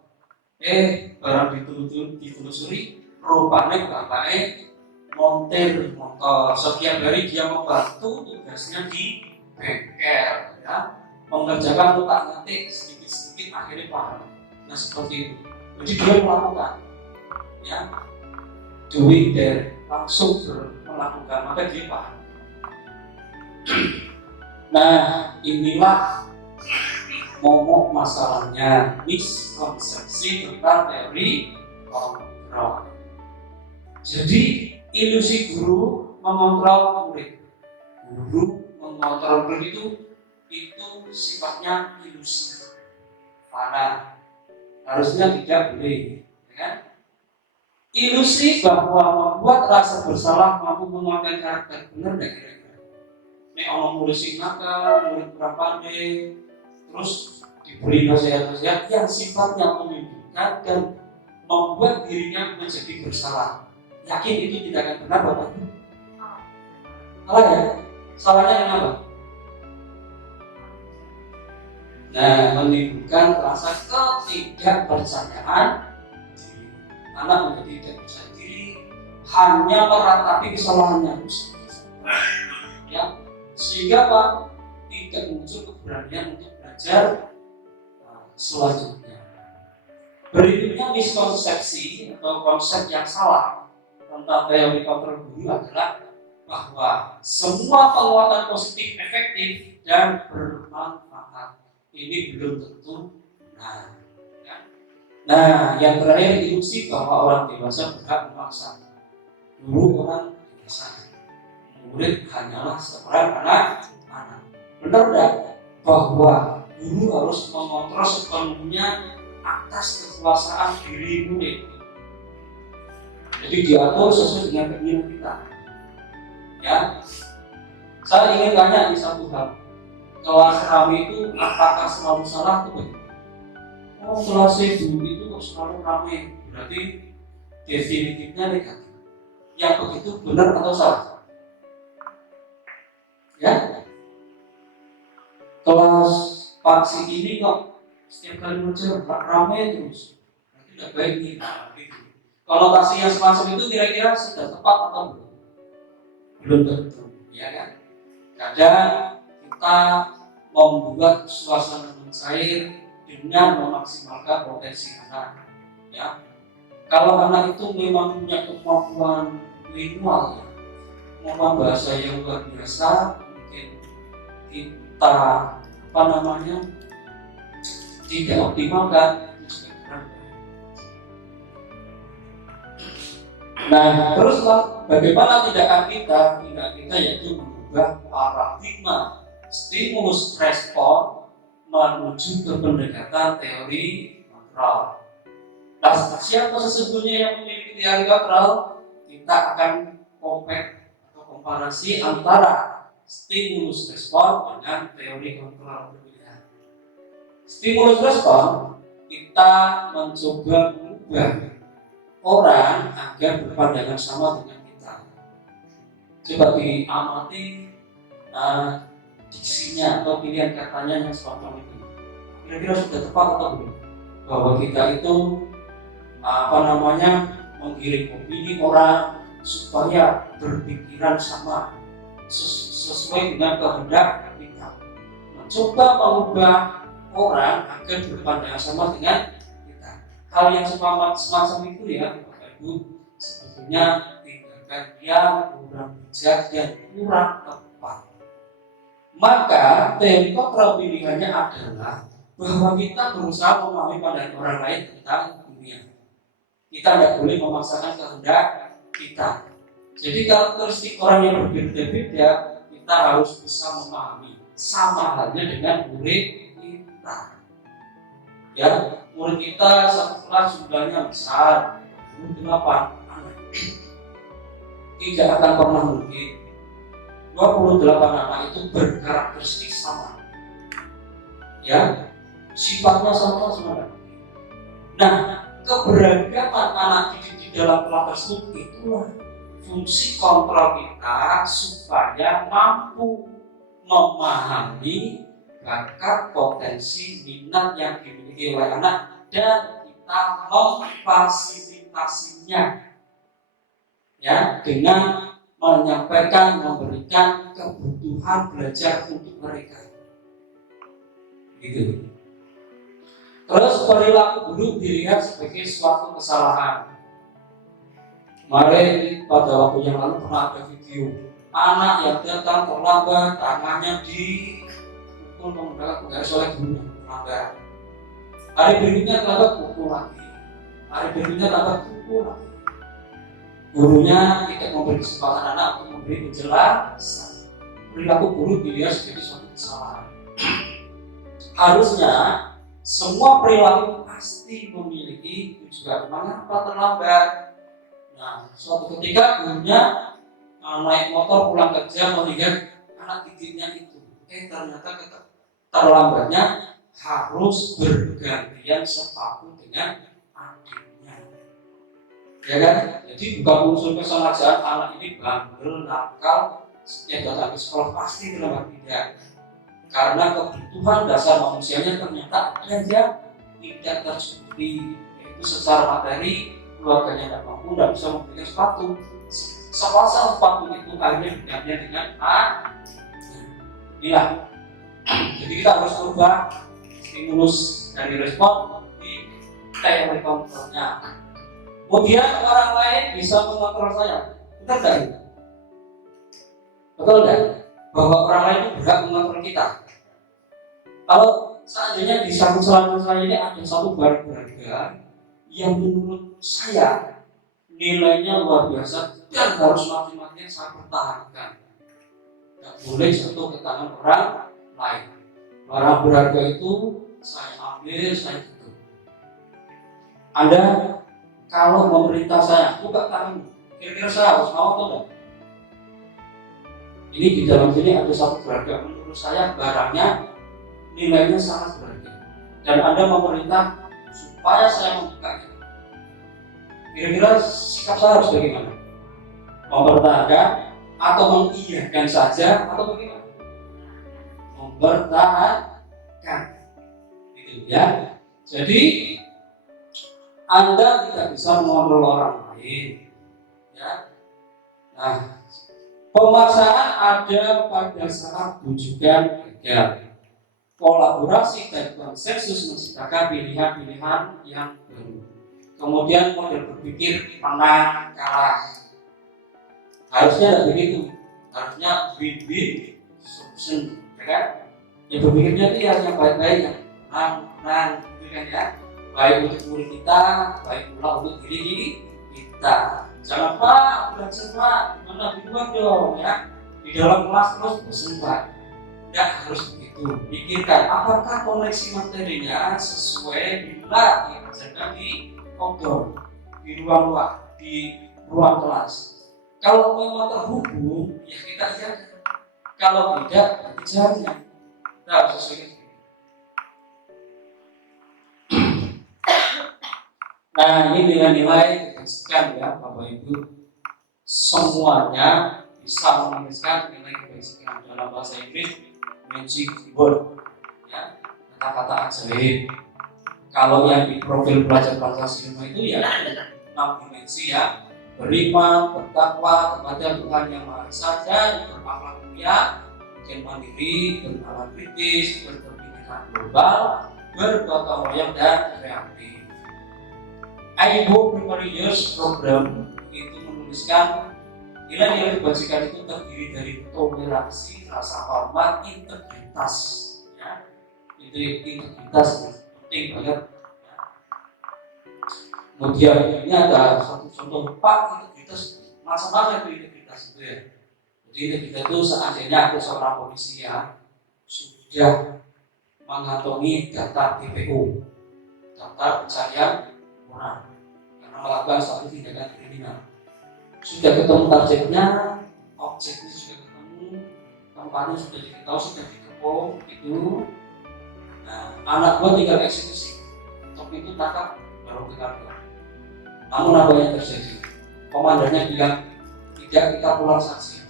barang ditelusuri rupanya bapaknya montir motor. Setiap hari dia membantu tugasnya di bengkel, ya, mengerjakan utak-atik sedikit-sedikit akhirnya paham. Nah seperti itu. Jadi dia melakukan, ya, doing there, langsung melakukan, maka dia paham. Nah inilah momok masalahnya, miskonsepsi tentang teori kontrol. Jadi ilusi guru mengontrol murid. Guru mengontrol murid itu sifatnya ilusi. Karena harusnya tidak boleh, ya kan? Ilusi bahwa membuat rasa bersalah mampu menguatkan karakter, benar tidak kira-kira? Nek orang murid sing nakal, murid berapane, terus diberi nasihat-nasihat yang sifatnya menyudutkan dan membuat dirinya menjadi bersalah. Yakin itu tidak akan benar Bapak? Salah ya? Salahnya kenapa? Nah, menimbulkan rasa ketidakpercayaan diri. Anak menjadi tidak percaya diri, hanya meratapi kesalahannya. Ya, sehingga Pak tidak muncul keberanian untuk belajar selanjutnya. Berikutnya miskonsepsi atau konsep yang salah tentang teori kontrol guru adalah bahwa semua penguatan positif efektif dan bermanfaat. Ini belum tentu benar. Ya. Nah, yang terakhir ilusi bahwa orang dewasa berhak memaksa. Guru orang dewasa, murid hanyalah seorang anak. Benar tidak bahwa guru harus mengontrol sepenuhnya atas kekuasaan diri murid? Jadi diatur sesuai dengan keinginan kita. Ya, saya ingin tanya di satu hal. Kelas rame itu apakah selalu salah atau bagaimana? Oh, kelas dulu itu selalu rame, berarti definitifnya negatif. Yang begitu benar atau salah? Ya, kelas paksi ini kok setiap kali mengajar rame terus, berarti tidak baik nih. Konotasi yang semacam itu kira-kira sudah tepat atau belum? Belum tentu, ya kan? Kadang kita membuat suasana mencair dengan memaksimalkan potensi anak. Ya, kalau anak itu memang punya kemampuan lingual, kemampuan bahasa yang luar biasa, mungkin kita tidak optimalkan, itu juga kurang baik. Nah, terus bagaimana tindakan kita yaitu mengubah paradigma stimulus respon menuju ke pendekatan teori kontrol. Nah, siapa sesungguhnya yang memiliki teori kontrol? Kita akan komparasi antara stimulus respon dengan teori kontrol berbeda. Stimulus respon, kita mencoba mengubah orang agar berpandangan sama dengan kita. Coba diamati diksinya atau pilihan katanya yang semacam itu. Kira-kira sudah tepat atau belum? Bahwa kita itu menggiring opini orang supaya berpikiran sama sesuai dengan kehendak kita. Mencoba mengubah orang agar berpandangan sama dengan kita. Hal yang semacam itu ya, Bapak Ibu, sebetulnya tindakan yang kurang bijak dan kurang tepat. Maka teori kontrol pilihannya adalah bahwa kita berusaha memahami pandangan orang lain tentang dunia. Kita tidak boleh memaksakan kehendak kita. Jadi karakteristik orang yang berbeda-beda kita harus bisa memahami. Sama halnya dengan murid kita. Ya, murid kita satu kelas jumlahnya besar, 28 anak. Tidak akan pernah mungkin 28 anak itu berkarakteristik sama. Ya, sifatnya sama semua. Nah, keberagaman anak didik di dalam kelas tersebut itulah fungsi kontrol kita supaya mampu memahami bakat, potensi, minat yang dimiliki oleh anak dan kita memfasilitasinya, ya, dengan menyampaikan, memberikan kebutuhan belajar untuk mereka. Gitu. Terus perilaku buruk dilihat sebagai suatu kesalahan. Kemarin pada waktu yang lalu pernah ada video anak yang datang terlambat, tangannya dipukul menggunakan penggaris oleh gurunya, terlambat. Hari berikutnya terlambat, pukul lagi. Hari berikutnya terlambat, pukul lagi. Gurunya tidak memberi kesempatan anak untuk memberi penjelasan. Perilaku buruk dilihat sebagai suatu kesalahan. Harusnya semua perilaku pasti memiliki tujuan. Mengapa terlambat? Nah, suatu ketika gurunya naik motor pulang kerja melihat anak didiknya itu, ternyata terlambatnya harus bergantian sepatu dengan adiknya. Ya kan? Jadi bukan unsur kesengajaan anak ini bandel, nakal, setiap datang ke sekolah pasti terlambat, tidak. Karena kebutuhan dasar manusianya ternyata ada yang tidak tercukupi, yaitu secara materi keluarganya tidak mampu, tidak bisa memberikan sepatu. Sepasang sepatu itu akhirnya digantikan dengan inilah. Jadi kita harus ubah stimulus dari respon di teori kontrolnya. Kemudian orang lain bisa mengontrol saya, betul tidak? Betul tidak? Bahwa orang lain itu berhak mengontrol kita. Kalau seandainya di samping selama saya ini ada satu barang berharga yang menurut saya nilainya luar biasa dan harus mati-matian saya pertahankan, tidak boleh jatuh ke tangan orang lain. Barang berharga itu saya ambil, saya tutup. Anda kalau memerintah saya buka tanganmu, kira-kira saya harus mau atau tidak? Ini di dalam sini ada satu berharga, menurut saya barangnya nilainya sangat berharga dan Anda memerintah supaya saya membukanya. Kira-kira sikap saya harus bagaimana? Mempertahankan atau mengiyakan saja atau bagaimana? Mempertahankan, gitu ya. Jadi Anda tidak bisa mengontrol orang lain, ya. Nah, Pemaksaan ada pada saat bujukan gagal. Kolaborasi dan konsensus menciptakan pilihan-pilihan yang baru. Kemudian model berpikir menang kalah. Harusnya tidak begitu. Harusnya win-win solution, ya kan? Ya berpikirnya itu yang baik-baik, yang menang, gitu kan ya. Baik untuk murid kita, baik pula untuk diri kita. Jangan Pak, belajar Pak, mana di luar dong ya. Di dalam kelas terus bosan Pak. Tidak harus begitu. Pikirkan apakah koneksi materinya sesuai bila diajarkan di outdoor, di ruang luar, di ruang kelas. Kalau memang terhubung, ya kita ajarkan. Kalau tidak, berarti jangan. Kita harus sesuaikan. Nah, ini nilai-nilai kebajikan ya Bapak Ibu. Semuanya bisa menuliskan nilai kebajikan dalam bahasa Inggris magic word ya, kata-kata ajaib. Kalau yang di profil belajar Pancasila itu ya 6 dimensi ya, beriman, bertakwa kepada Tuhan Yang Maha Esa dan berakhlak mulia, bikin mandiri, bernalar kritis, berpendidikan global, bergotong royong dan kreatif. Ibu Primary Years Program itu menuliskan nilai-nilai kebajikan itu terdiri dari toleransi, rasa hormat, integritas. Ya, integritas penting banget. Ya. Kemudian ini ada satu contoh Pak, integritas macam-macam itu integritas itu ya. Jadi integritas itu seandainya ada seorang polisi ya sudah mengantongi data TPO, daftar pencarian orang, karena melakukan suatu tindakan kriminal. Sudah ketemu targetnya, objeknya sudah ketemu, tempatnya sudah diketahui, sudah dikepung gitu. Nah, anak gua tinggal eksekusi, top itu tangkap baru kita. Namun apa yang terjadi? Komandannya bilang tidak, kita pulang saja.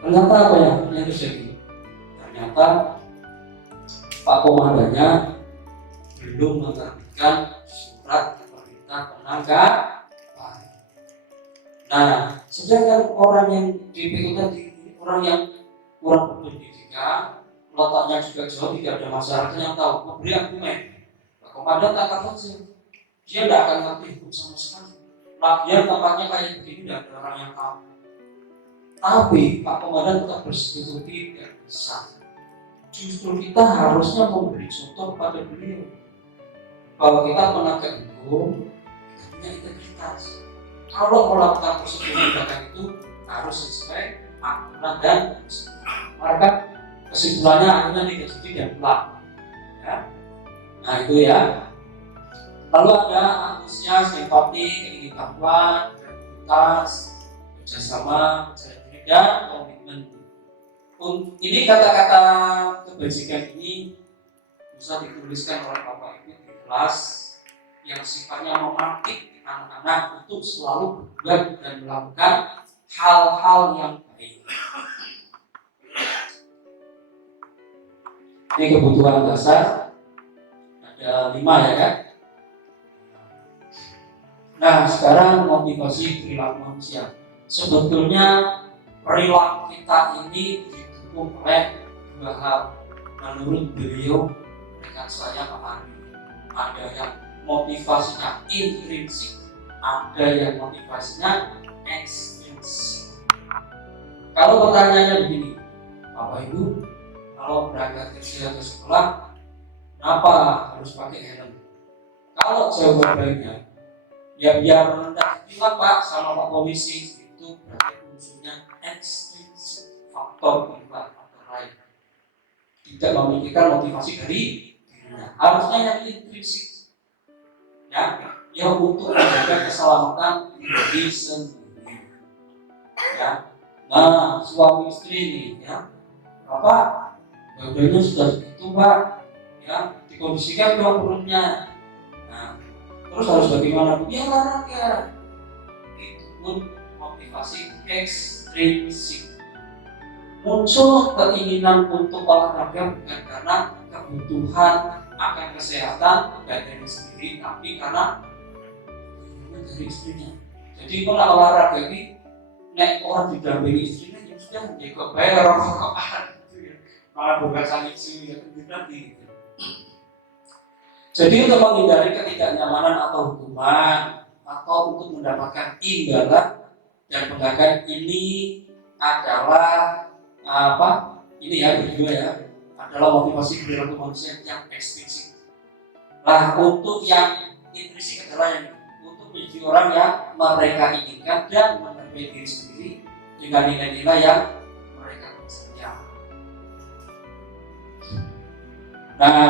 Ternyata apa yang terjadi? Ternyata Pak Komandannya belum menerbitkan surat perintah penangkapan. Nah, sedangkan orang yang DPO tadi, orang yang kurang berpendidikan, letaknya juga jauh, tidak ada masyarakat yang tahu, memberi argumen. Pak Komandan tangkap saja, dia tidak akan ngerti hukum sama sekali. Lagian tempatnya kayak begini, tidak ada orang yang tahu. Tapi Pak Komandan tetap bersekutu tidak bisa. Justru kita harusnya memberi contoh kepada beliau bahwa kita penegak hukum, kita punya integritas. Kalau melakukan prosedur tindakan itu harus sesuai aturan dan prosedur. Maka kesimpulannya akhirnya tidak jadi dan pulang. Ya. Nah itu ya. Lalu ada antusias, empati, keinginapan, kreativitas, kerjasama, percaya diri dan komitmen. Ini kata-kata kebajikan ini bisa dituliskan oleh Bapak Ibu di kelas yang sifatnya memantik anak-anak untuk selalu berbuat dan melakukan hal-hal yang baik. Ini kebutuhan dasar, ada 5 ya kan? Nah sekarang motivasi perilaku manusia. Sebetulnya perilaku kita ini didukung oleh 2 hal. Menurut beliau, rekan saya Pak Ari, ada yang motivasinya intrinsik, ada yang motivasinya ekstrinsik. Kalau pertanyaannya begini, Bapak Ibu, kalau berangkat kerja ke sekolah, kenapa harus pakai helm? Kalau jawaban baiknya, ya biar rendah bilang Pak sama Pak Polisi, itu berarti unsurnya ekstrinsik, faktor luar, faktor lain. Tidak memikirkan motivasi dari dirinya. Harusnya yang intrinsik. Ya untuk menjaga keselamatan diri sendiri. Ya, nah suami istri ini, ya, Bapak, badannya sudah segitu Pak, ya, dikondisikan dong perutnya. Nah, terus harus bagaimana? Ya olahraga. Itu pun motivasi ekstrinsik. Muncul keinginan untuk olahraga bukan karena kebutuhan akan kesehatan badannya sendiri, tapi karena dari istrinya. Jadi kalau olahraga ini nek orang didampingi istrinya ya sudah ya kok bayar rokokan gitu ya. Malah bukan sang istri ya nanti. Jadi untuk menghindari ketidaknyamanan atau hukuman atau untuk mendapatkan imbalan dan penghargaan ini adalah apa? Ini ya berdua ya adalah motivasi perilaku manusia yang eksplisit. Nah untuk yang intrinsik adalah yang untuk menjadi orang yang mereka inginkan dan menerima diri sendiri dengan nilai-nilai yang mereka percaya. Nah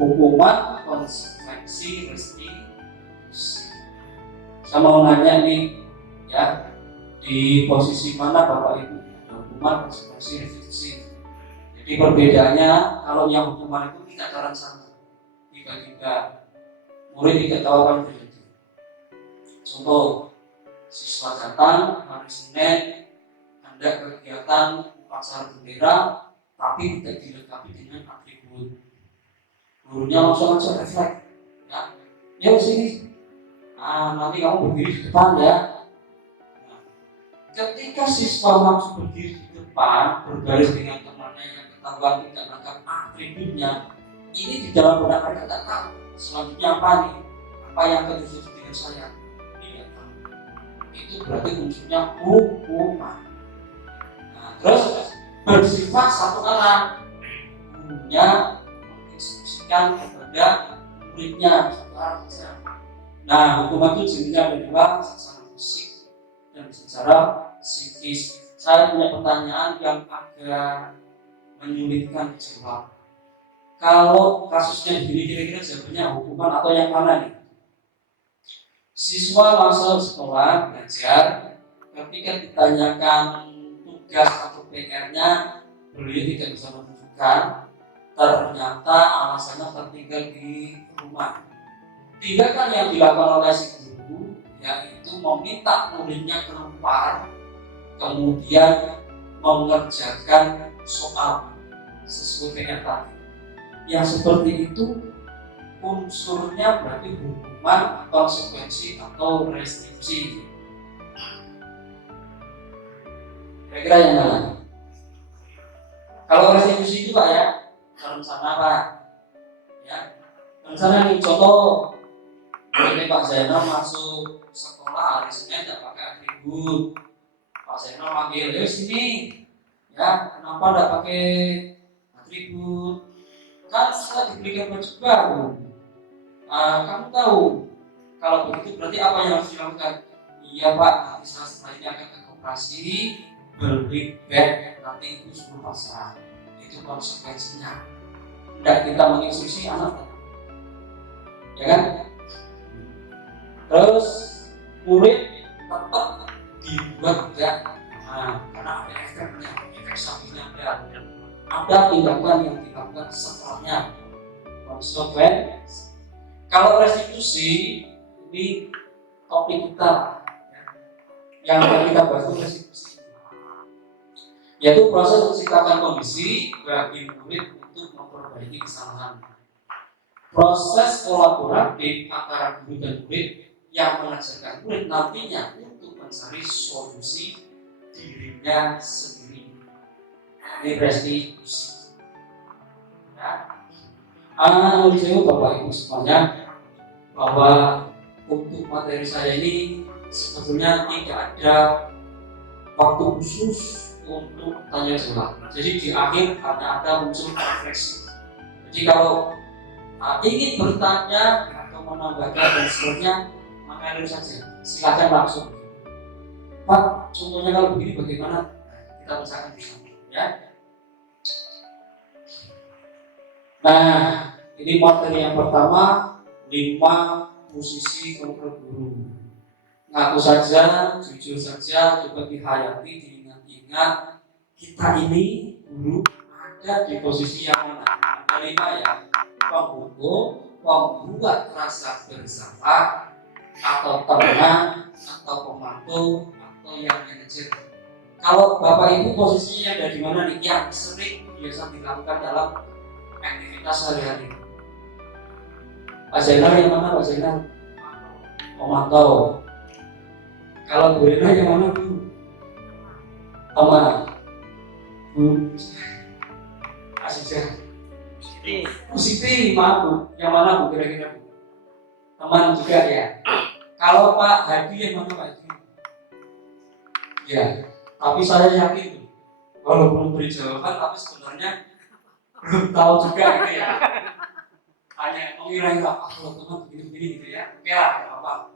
hukuman konsekuensi restitusi. Saya mau nanya nih ya di posisi mana Bapak Ibu hukuman konsekuensi restitusi. Jadi perbedaannya kalau yang hukuman itu tidak ada rencana, tiba-tiba murid diketahukan begitu. Contoh, siswa datang hari Senin ada kegiatan upacara bendera, tapi tidak dilengkapi dengan atribut. Gurunya langsung aja refleks, ya sini, nanti kamu berdiri di depan ya. Nah, ketika siswa langsung berdiri di depan berbaris dengan temannya yang ketahuan tidak lengkap atributnya, ini di dalam benak mereka tidak tahu selanjutnya apa nih, apa yang akan terjadi dengan saya, tidak tahu. Itu berarti unsurnya hukuman. Nah, terus bersifat satu arah, gurunya menginstruksikan kepada muridnya satu arah saja. Nah, hukuman itu jenisnya ada dua, secara fisik dan secara psikis. Saya punya pertanyaan yang agak menyulitkan dijawab. Kalau kasusnya begini kira-kira jawabannya hukuman atau yang mana nih? Siswa masuk sekolah belajar, ketika ditanyakan tugas atau PR-nya, beliau tidak bisa menunjukkan, ternyata alasannya tertinggal di rumah. Tindakan yang dilakukan oleh si guru yaitu meminta muridnya keluar, kemudian mengerjakan soal sesuai dengan tadi. Yang seperti itu unsurnya berarti hukuman, konsekuensi atau restitusi. Kira-kira yang mana? Kalau restitusi itu Pak ya, rencana Pak. Ya, rencana nih contoh, ini Pak Zainal masuk sekolah hari Senin tidak pakai atribut. Pak Zainal manggil, sini. Ya, kenapa tidak pakai atribut? Kan setelah diberikan baju baru. Kamu tahu kalau begitu berarti apa yang harus dilakukan? Iya Pak, nanti saya setelah ini akan ke koperasi beli bag, nanti itu 10 pasang. Itu konsekuensinya. Tidak kita menginstruksi anak, ya kan? Terus murid tetap dibuat tidak, karena ada efek sampingnya ada tindakan yang dilakukan setelahnya, konsekuensi. Kalau restitusi ini topik kita yang akan kita bahas itu restitusi, yaitu proses menciptakan kondisi bagi murid untuk memperbaiki kesalahan. Proses kolaboratif antara guru dan murid yang mengajarkan murid nantinya untuk mencari solusi dirinya sendiri. Ini restitusi. Menurut saya Bapak Ibu semuanya bahwa untuk materi saya ini sebetulnya tidak ada waktu khusus untuk tanya jawab. Jadi di akhir hanya ada unsur refleksi. Jadi kalau ingin bertanya atau menambahkan dan seterusnya, maka itu saja. Silakan langsung. Pak, contohnya kalau begini bagaimana? Kita usahakan di sana, ya. Nah, ini materi yang pertama, 5 posisi kontrol guru. Ngaku saja, jujur saja, coba dihayati, diingat-ingat. Kita ini guru ada di posisi yang mana? Ada 5 ya. Penghukum, pembuat rasa bersalah, atau teman, atau pembantu, atau yang manajer. Kalau Bapak Ibu posisinya ada di mana nih? Yang sering biasa dilakukan dalam aktivitas sehari-hari. Pak Zainal yang mana Pak Zainal? Pemantau. Kalau Bu Rena yang mana Bu? teman. Bu, Asija. Positif, maaf Bu. Yang mana Bu kira-kira Bu? Teman juga ya. Kalau Pak Hadi yang mana Pak Hadi? Ya, tapi saya yakin tuh, walaupun beri jawaban, tapi sebenarnya belum tahu juga gitu ya. Hanya mengira-ngira, kalau teman begini-begini gitu ya. Oke lah, nggak apa-apa.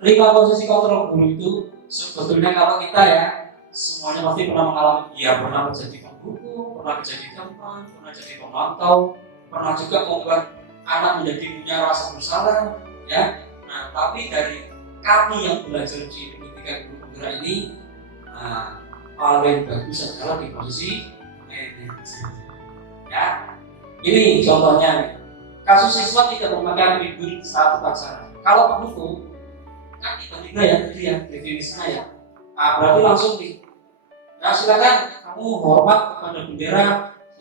5 posisi kontrol guru itu sebetulnya kalau kita ya semuanya pasti pernah mengalami. Ya pernah menjadi pembuku, pernah menjadi teman, pernah jadi pemantau, pernah juga membuat anak menjadi punya rasa bersalah, ya. Nah, tapi dari kami yang belajar di pendidikan guru penggerak ini, nah, paling bagus adalah di posisi manajer. Ya, ini contohnya nih. Kasus siswa tidak memakai atribut saat upacara. Kalau pendukung kan tiba-tiba ya tadi ya definisinya ya. Nah, berarti langsung nih. Nah, silakan kamu hormat kepada bendera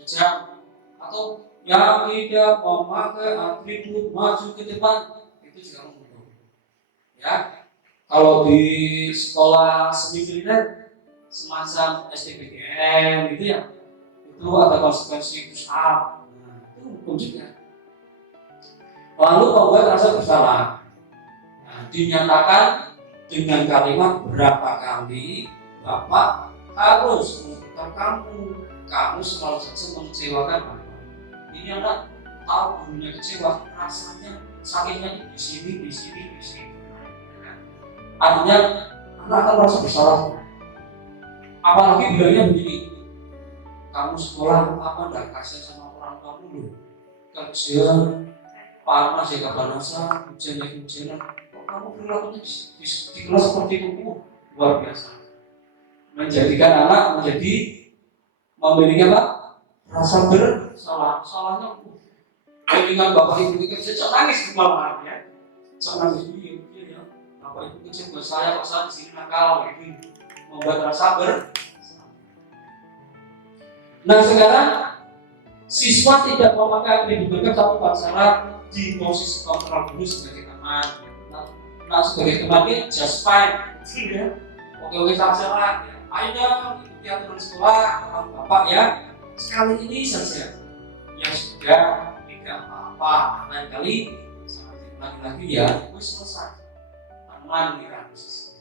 sejam atau yang tidak memakai atribut maju ke depan itu juga mendukung. Ya, kalau di sekolah seni militer semacam STBGM gitu ya, itu ada konsekuensi push up. Nah, itu hukum juga. Lalu membuat rasa bersalah. Nah, dinyatakan dengan kalimat berapa kali Bapak harus menentukan kamu selalu saja mengecewakan Bapak. Ini anak tahu gurunya kecewa, rasanya sakitnya di sini. Artinya anak akan merasa bersalah. Apalagi bilangnya begini, kamu sekolah apa enggak kasih sama orang kamu loh, kerja panas ya kepanasan, hujan ya hujanan, kok kamu perilakunya di kelas seperti itu, luar biasa. Menjadikan anak menjadi memiliki apa? Rasa bersalah, salahnya dengan bapak ibu kerja, cok nangis malam ya, cok nangis ya, bapak ibu kerja buat saya kok saya di sini nakal, ini membuat rasa bersalah. Nah sekarang siswa tidak memakai atribut berkat tapi pacaran di posisi kontrol dulu sebagai teman. Nah sebagai teman ini just fine, ya. Oke saja lah. Ayo dong ikuti aturan sekolah, bapak ya. Sekali ini saja. Ya sudah, tidak apa-apa. Lain kali lagi-lagi ya, wis selesai. Teman kita posisi.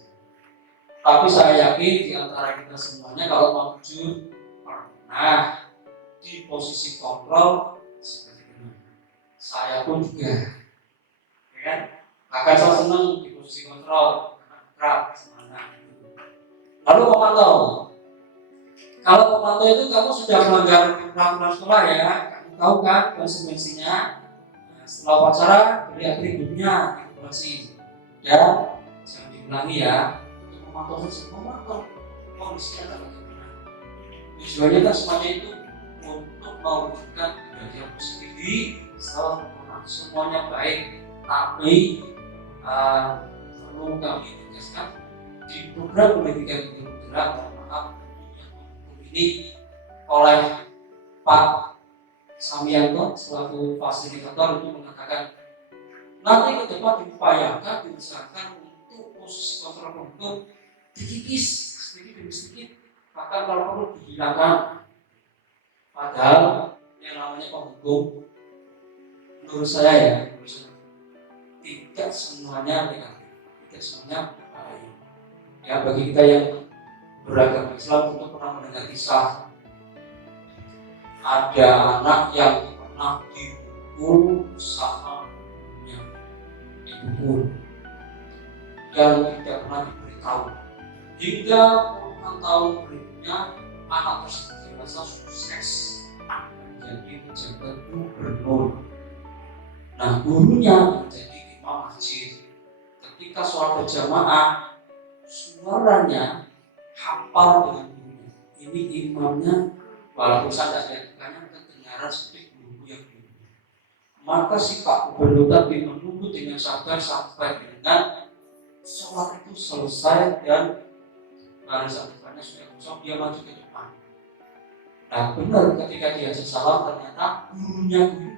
Tapi saya yakin di antara kita semuanya kalau mau jujur, pernah di posisi kontrol seperti ini. Saya pun juga, ya kan? Bahkan saya senang di posisi kontrol, berat, semangat. Lalu pemantau. Kalau pemantau itu kamu sudah melanggar peraturan sekolah ya, kamu tahu kan konsekuensinya. Nah, setelah upacara beri atributnya, evaluasi. Ya, jangan diulangi ya. Untuk pemantau saja, pemantau kondisinya adalah bagaimana. Tujuannya kan semuanya itu untuk mewujudkan budaya positif di semuanya baik, tapi perlu kami tegaskan di program pendidikan guru penggerak, maaf ini oleh Pak Samianto selaku fasilitator itu mengatakan nanti ke depan diupayakan diusahakan untuk posisi kontrol pendukung dikikis sedikit demi sedikit, bahkan kalau perlu dihilangkan. Padahal yang namanya pendukung menurut saya tidak semuanya negatif, tidak semuanya baik. Ya bagi kita yang beragama Islam tentu pernah mendengar kisah ada anak yang pernah dipukul sama ibunya, dipukul dan tidak pernah diberitahu hingga puluhan tahun berikutnya anak tersebut dirasa sukses menjadi pejabat gubernur. Nah gurunya menjadi imam masjid. Ketika sholat berjamaah suaranya hafal dengan gurunya. Ini imamnya walaupun saya tidak kedengaran seperti guru yang dulu. Maka si Pak Gubernur tadi menunggu dengan sabar sampai dengan sholat itu selesai dan barisan depannya sudah kosong, dia maju ke depan. Nah benar ketika dia salam ternyata gurunya guru.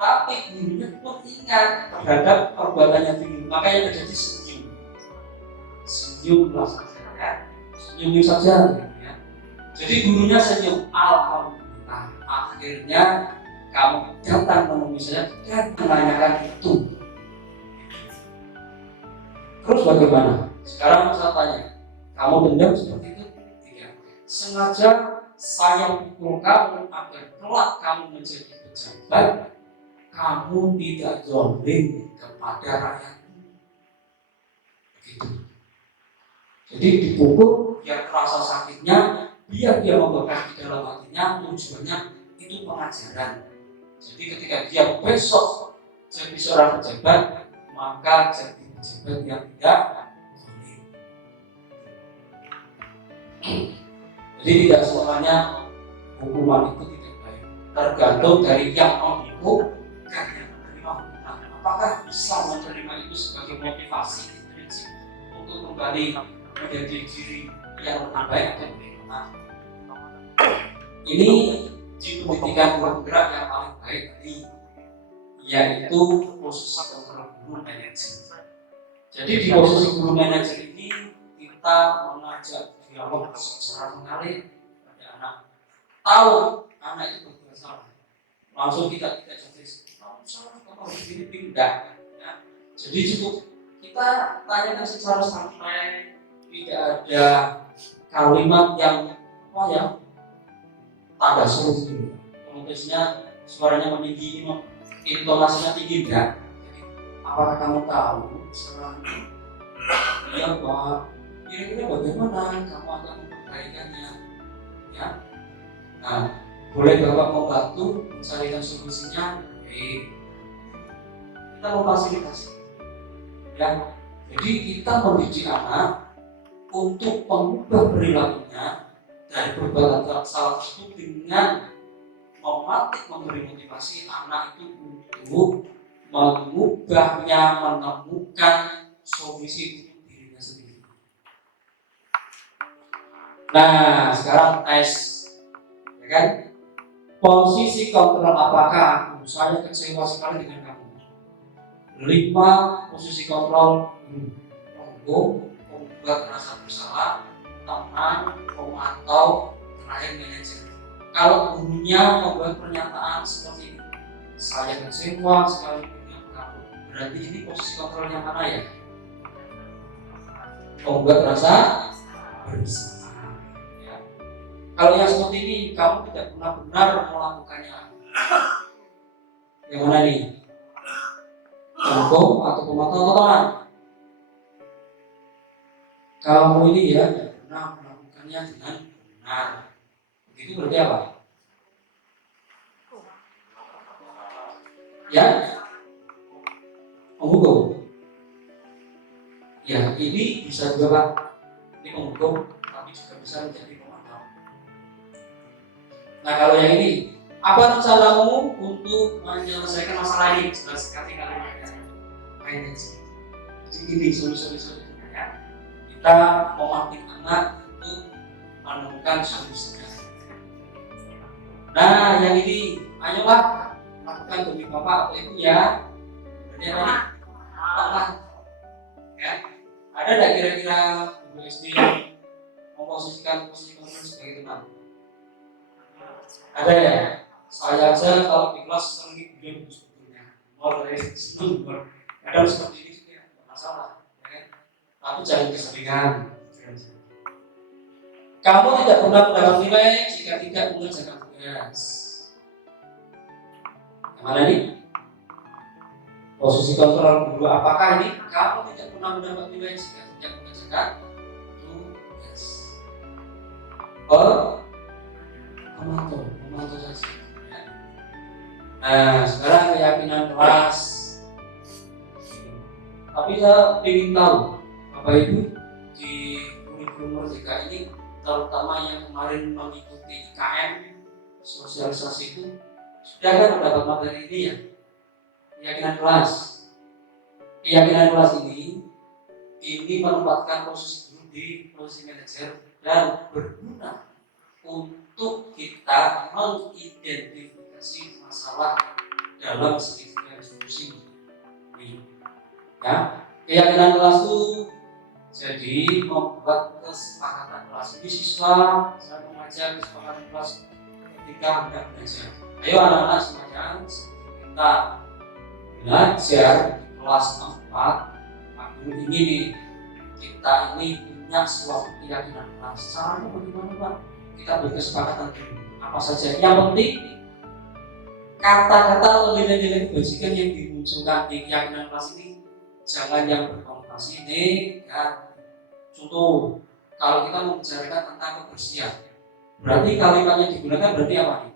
Tapi gurunya pun ingat terhadap perbuatannya dulu, makanya terjadi senyum lah saja. senyum saja gitu ya. Jadi gurunya senyum, alhamdulillah. Akhirnya kamu datang menemui saya dan menanyakan itu. Terus bagaimana? Sekarang saya tanya, kamu dendam seperti itu? Tidak. Sengaja saya pukul kamu agar kelak kamu menjadi pejabat, kamu tidak zalim kepada rakyatmu. Begitu. Jadi dipukul biar terasa sakitnya, biar dia membekas di dalam hatinya, tujuannya itu pengajaran. Jadi ketika dia besok jadi seorang pejabat, maka jadi pejabat yang tidak zalim. Jadi tidak semuanya hukuman itu tidak baik, tergantung dari yang menghukum dan yang menerima hukuman. Apakah Islam menerima itu sebagai motivasi intrinsik untuk kembali menjadi diri yang lebih baik atau bagaimana? Ini di pendidikan bergerak yang paling baik ini, yaitu posisi guru manajer. Jadi di posisi guru manajer ini kita mengajak dialog secara mengalir pada anak. Tahu anak itu berbuat salah, langsung kita jadi kamu salah, kamu harus pindah. Ya. Jadi cukup kita tanyakan secara santai, tidak ada kalimat yang apa ya, tanda seru gitu. Konteksnya suaranya meninggi, intonasinya tinggi enggak? Jadi, apakah kamu tahu sekarang? Iya Pak. Kira-kira bagaimana kamu akan memperbaikannya? Ya. Nah, boleh Bapak membantu mencarikan solusinya? Baik. Kita memfasilitasi. Ya. Jadi kita mendidik anak untuk mengubah perilakunya dari perbuatan salah tersebut dengan mematik memberi motivasi anak itu untuk mengubahnya, menemukan solusi untuk dirinya sendiri. Nah, sekarang tes, ya kan? Posisi kontrol apakah aku? Saya kecewa sekali dengan kamu. 5 posisi kontrol: menghukum, membuat rasa bersalah, teman, memantau, terakhir manajer. Kalau gurunya membuat pernyataan seperti ini, saya kecewa sekali dengan kamu, berarti ini posisi kontrol yang mana ya? Membuat rasa bersalah. Ya. Kalau yang seperti ini, kamu tidak benar-benar melakukannya. Yang mana nih? Hukum atau pemantau atau teman? Kamu ini ya tidak pernah melakukannya dengan benar. Begitu berarti apa? Ya, menghukum. Ya, ini bisa juga Pak. Ini menghukum, tapi juga bisa menjadi pemantau. Nah, kalau yang ini, apa rencanamu untuk menyelesaikan masalah ini? Jelas sekali kalimatnya. Jadi ini solusi-solusi ya. Kita memancing anak untuk menemukan solusinya. Nah, yang ini, ayo Pak, lakukan demi Bapak atau Ibu ya. Berarti apa nih? Apa? Ya. Ada nggak kira-kira guru SD yang memposisikan posisi kontrol sebagai teman? Ada ya? Saya aja kalau di kelas sering beliau sebetulnya mulai sebelum kadang seperti ini juga ya, masalah, ya kan? Tapi jangan keseringan. Kamu tidak pernah mendapat nilai jika tidak mengerjakan tugas. Yang mana ini? Posisi kontrol guru apakah ini? Kamu tidak pernah mendapat nilai jika tidak mengerjakan tugas. Memantau saja. Nah, sekarang keyakinan kelas. Tapi saya ingin tahu, Bapak Ibu di kurikulum Merdeka ini, terutama yang kemarin mengikuti IKM sosialisasi itu, sudah kan mendapat materi ini ya? Keyakinan kelas. Keyakinan kelas ini menempatkan posisi guru di posisi manajer dan berguna untuk kita mengidentifikasi masalah dalam segitiga diskusi ini. Ya, keyakinan kelas itu Jadi membuat kesepakatan kelas. Ini siswa saya mengajar kesepakatan kelas ketika hendak belajar. Ayo anak-anak semuanya, kita belajar di kelas 4. Aku ingin nih, kita ini punya suatu keyakinan kelas. Caranya bagaimana Pak? Kita berkesepakatan dulu. Apa saja? Yang penting kata-kata atau nilai-nilai kebajikan yang dimunculkan di keyakinan kelas ini jangan yang berkonotasi negatif. Contoh, kalau kita membicarakan tentang kebersihan, berarti kalimat yang digunakan berarti apa nih?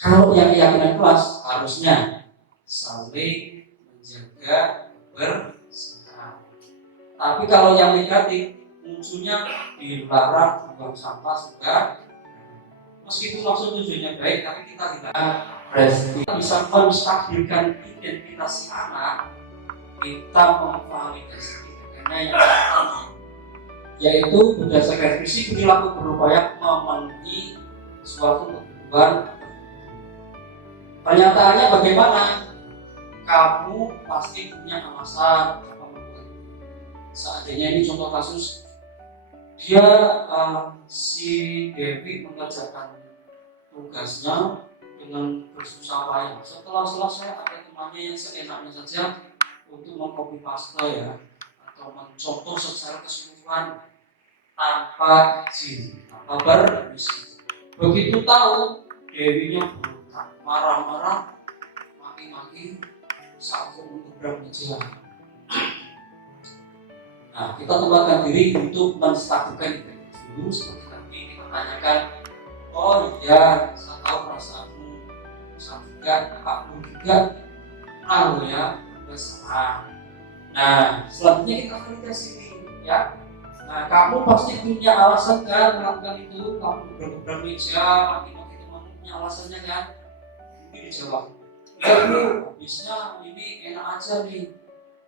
Kalau yang keyakinan kelas harusnya saling menjaga kebersihan. Tapi kalau yang negatif munculnya dilarang buang sampah juga. Meskipun maksud tujuannya baik, tapi kita tidak kita bisa menstabilkan identitas anak, kita memvalidasi yang pertama, yaitu berdasarkan visi perilaku berupaya memenuhi suatu kebutuhan. Pernyataannya bagaimana? Kamu pasti punya alasan. Seandainya ini contoh kasus, dia si Dewi mengerjakan tugasnya dengan bersusah payah. Setelah selesai ada temannya yang seenaknya saja untuk mengcopy paste ya, atau mencontoh secara keseluruhan tanpa izin, tanpa permisi. Begitu tahu, Dewinya berontak, marah-marah, maki-maki, sampai mengebrak meja. Nah, kita tempatkan diri untuk menstabilkan dulu seperti tadi kita tanyakan, oh iya, saya tahu perasaanmu, saya juga, aku juga tahu ya, bersalah. Nah, selanjutnya kita validasi nih, ya. Nah, kamu pasti punya alasan kan melakukan itu, kamu gebrak meja, maki-maki temanmu punya alasannya kan? Mungkin dijawab, ya Bu, habisnya ini enak aja nih.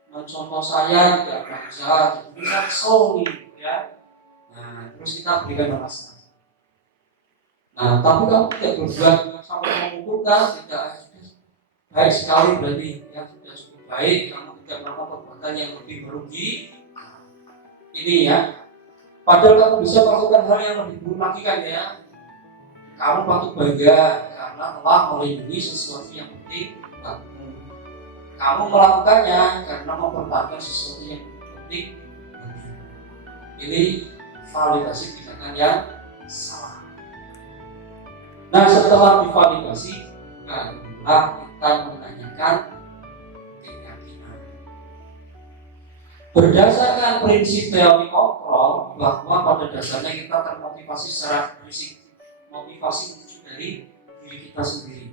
Contoh saya tidak belajar, bisa kesel nih, ya. Nah, terus kita berikan alasan. Nah, tapi kamu tidak berbuat sampai mengumpulkan, tidak baik sekali berarti, ya sudah cukup baik. Kamu tidak melakukan perbuatan yang lebih merugi. Ini ya. Padahal kamu bisa melakukan hal yang lebih buruk lagi kan ya. Kamu patut bangga karena telah melindungi sesuatu yang penting. Kamu melakukannya karena mempertahankan sesuatu yang penting. Ini validasi tindakan yang salah. Nah, setelah divalidasi, barulah kita menanyakan keyakinan. Berdasarkan prinsip teori kontrol, bahwa pada dasarnya kita termotivasi secara fisik, motivasi muncul dari diri kita sendiri.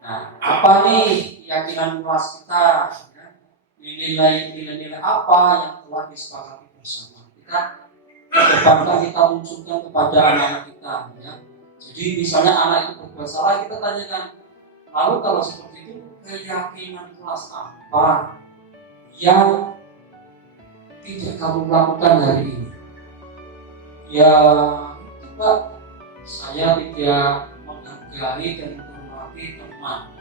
Nah, apa nih keyakinan kelas kita? Ya? Nilai-nilai apa yang telah disepakati bersama? Kita kedepankan, kita munculkan kepada anak-anak kita. Ya? Jadi misalnya anak itu berbuat salah, kita tanyakan, lalu kalau seperti itu keyakinan kelas apa yang tidak kamu lakukan hari ini? Ya, itu Pak, saya tidak menghargai dan teman.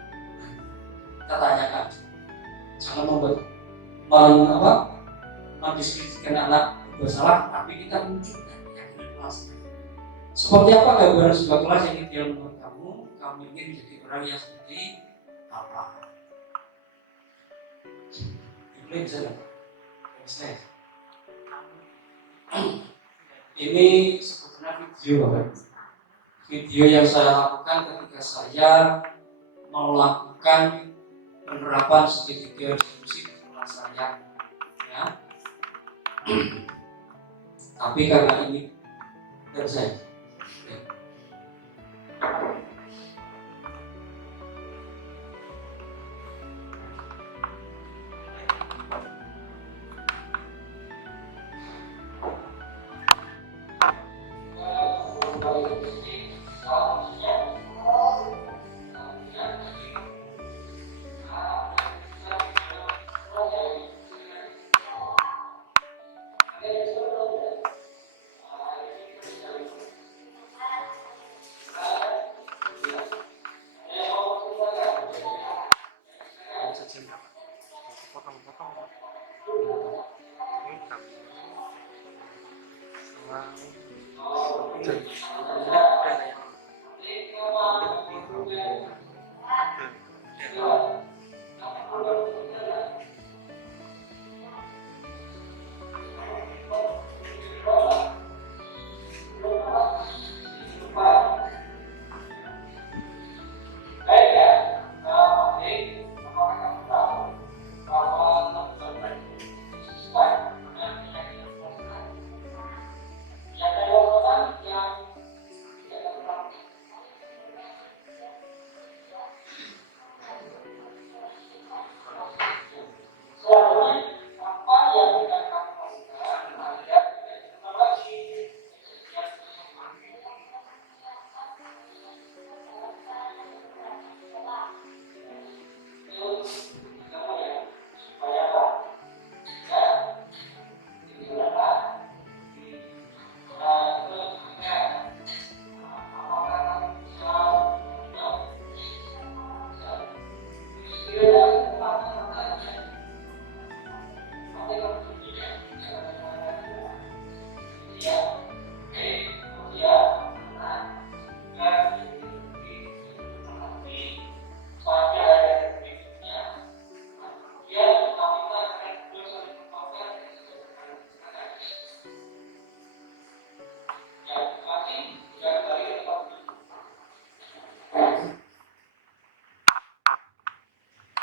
Kita tanyakan, jangan mendiskreditkan anak bersalah, tapi kita munculkan keyakinan kelas. Seperti apa gambaran sebuah kelas yang ideal menurut kamu? Kamu ingin menjadi orang yang seperti apa? Boleh bisa nggak? Ini sebetulnya video yang saya lakukan ketika saya melakukan penerapan segitiga diskusi di kelas saya, ya. Tapi karena ini terjadi,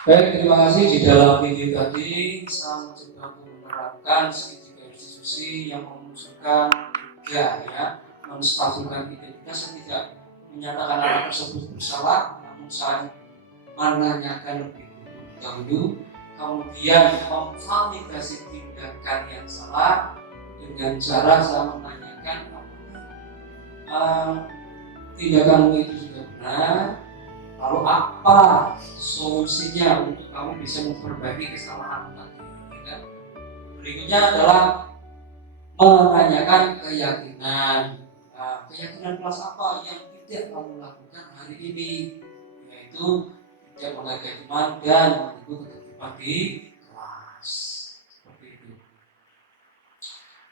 Baik, terima kasih. Di dalam video tadi saya mencoba menerapkan segitiga institusi yang menunjukkan tiga ya, menstabilkan identitas yang tidak menyatakan anak tersebut bersalah, namun saya menanyakan lebih dahulu, kemudian memvalidasi tindakan yang salah dengan cara saya menanyakan tindakanmu itu sudah benar. Lalu apa solusinya untuk kamu bisa memperbaiki kesalahan tadi? Ya. Berikutnya adalah menanyakan keyakinan. Nah, keyakinan kelas apa yang tidak kamu lakukan hari ini? Yaitu tidak menghargai teman dan menunggu ketertiban di kelas. Seperti itu.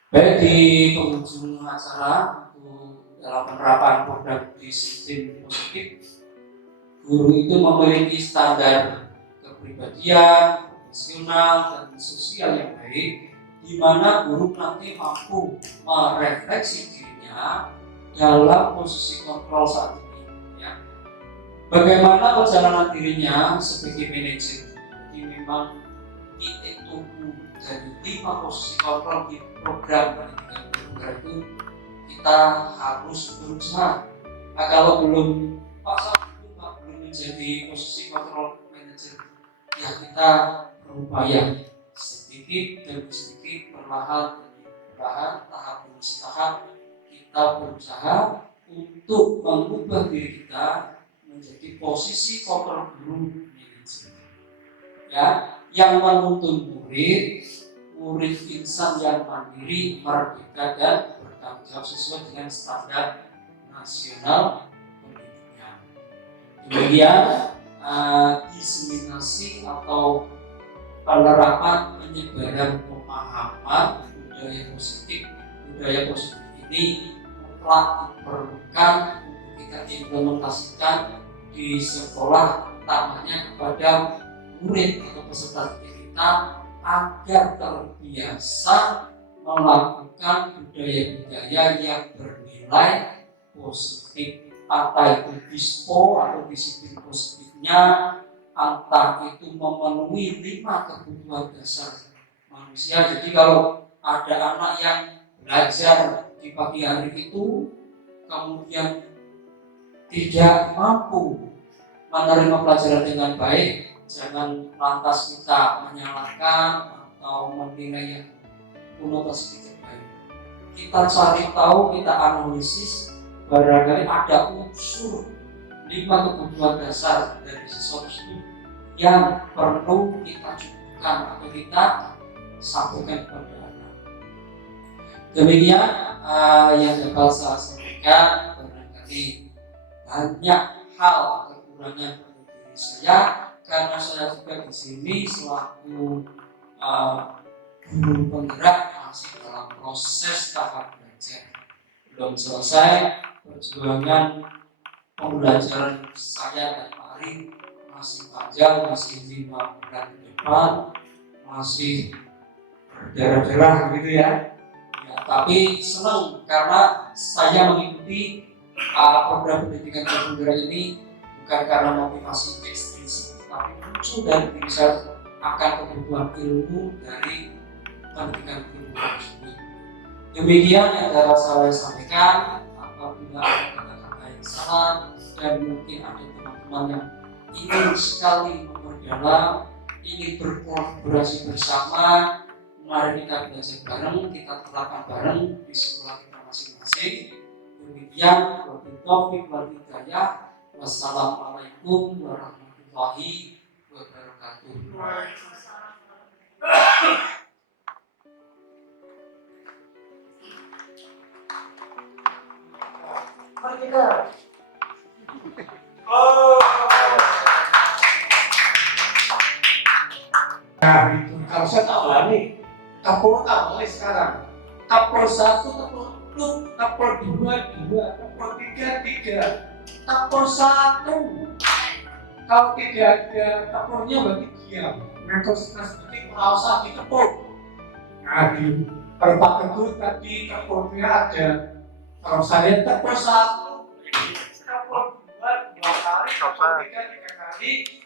Baik, di penghujung acara untuk dalam penerapan program disiplin positif, guru itu memiliki standar kepribadian, profesional, dan sosial yang baik, di mana guru nanti mampu merefleksi dirinya dalam posisi kontrol saat ini. Ya. Bagaimana perjalanan dirinya sebagai manajer? Jadi memang titik tumpu dari 5 posisi kontrol di program pendidikan reguler itu kita harus berusaha. Nah, kalau belum menjadi posisi kontrol manager, ya kita berupaya sedikit demi sedikit, perlahan demi perlahan, tahap demi tahap kita berusaha untuk mengubah diri kita menjadi posisi kontrol guru manager. Ya, yang menuntun murid insan yang mandiri, merdeka dan bertanggung jawab sesuai dengan standar nasional. Kemudian diseminasi atau penerapan penyebaran pemahaman budaya positif ini mutlak diperlukan untuk kita implementasikan di sekolah, utamanya kepada murid atau peserta didik kita agar terbiasa melakukan budaya-budaya yang bernilai positif. Entah itu dispo atau disiplin positifnya, entah itu memenuhi 5 kebutuhan dasar manusia. Jadi kalau ada anak yang belajar di pagi hari itu kemudian tidak mampu menerima pelajaran dengan baik, jangan lantas kita menyalahkan atau menilai yang konotasi tidak baik. Kita cari tahu, kita analisis, barangkali ada unsur 5 kebutuhan dasar dari seseorang itu yang perlu kita cukupkan atau kita sampaikan kepada anak. Demikian yang dapat saya sampaikan. Barangkali banyak hal kekurangan pada diri saya karena saya juga di sini selaku guru penggerak masih dalam proses tahap belajar. belum selesai perjuangan pembelajaran saya dan Pak Ari masih panjang, masih 5 bulan ke depan, masih berdarah-darah gitu ya. Ya, tapi senang karena saya mengikuti program pendidikan kebudayaan ini bukan karena motivasi ekstrinsi, tapi muncul dari diri saya akan kebutuhan ilmu dari pendidikan kebudayaan tersebut. Demikian yang dapat saya sampaikan. Apabila ada kata-kata yang salah dan mungkin ada teman-teman yang ingin sekali memperdalam, ingin berkolaborasi bersama, mari kita belajar bareng, kita terapkan bareng di sekolah kita masing-masing. Demikian, wabillahi taufiq wal hidayah. Wassalamualaikum warahmatullahi wabarakatuh. Mari kita. Nah itu kalau saya tambah nih, kapur tambah sekarang. Kapur 1, kapur 2, kapur 2, kapur 3. Kapur 1. Kalau tidak ada kapurnya berarti diam. Nah kalau seperti nggak usah ditepuk. Nah di perpak itu tadi kapurnya ada. Kalau saya kapur 1, kapur 2 kali, kapur 3 kali.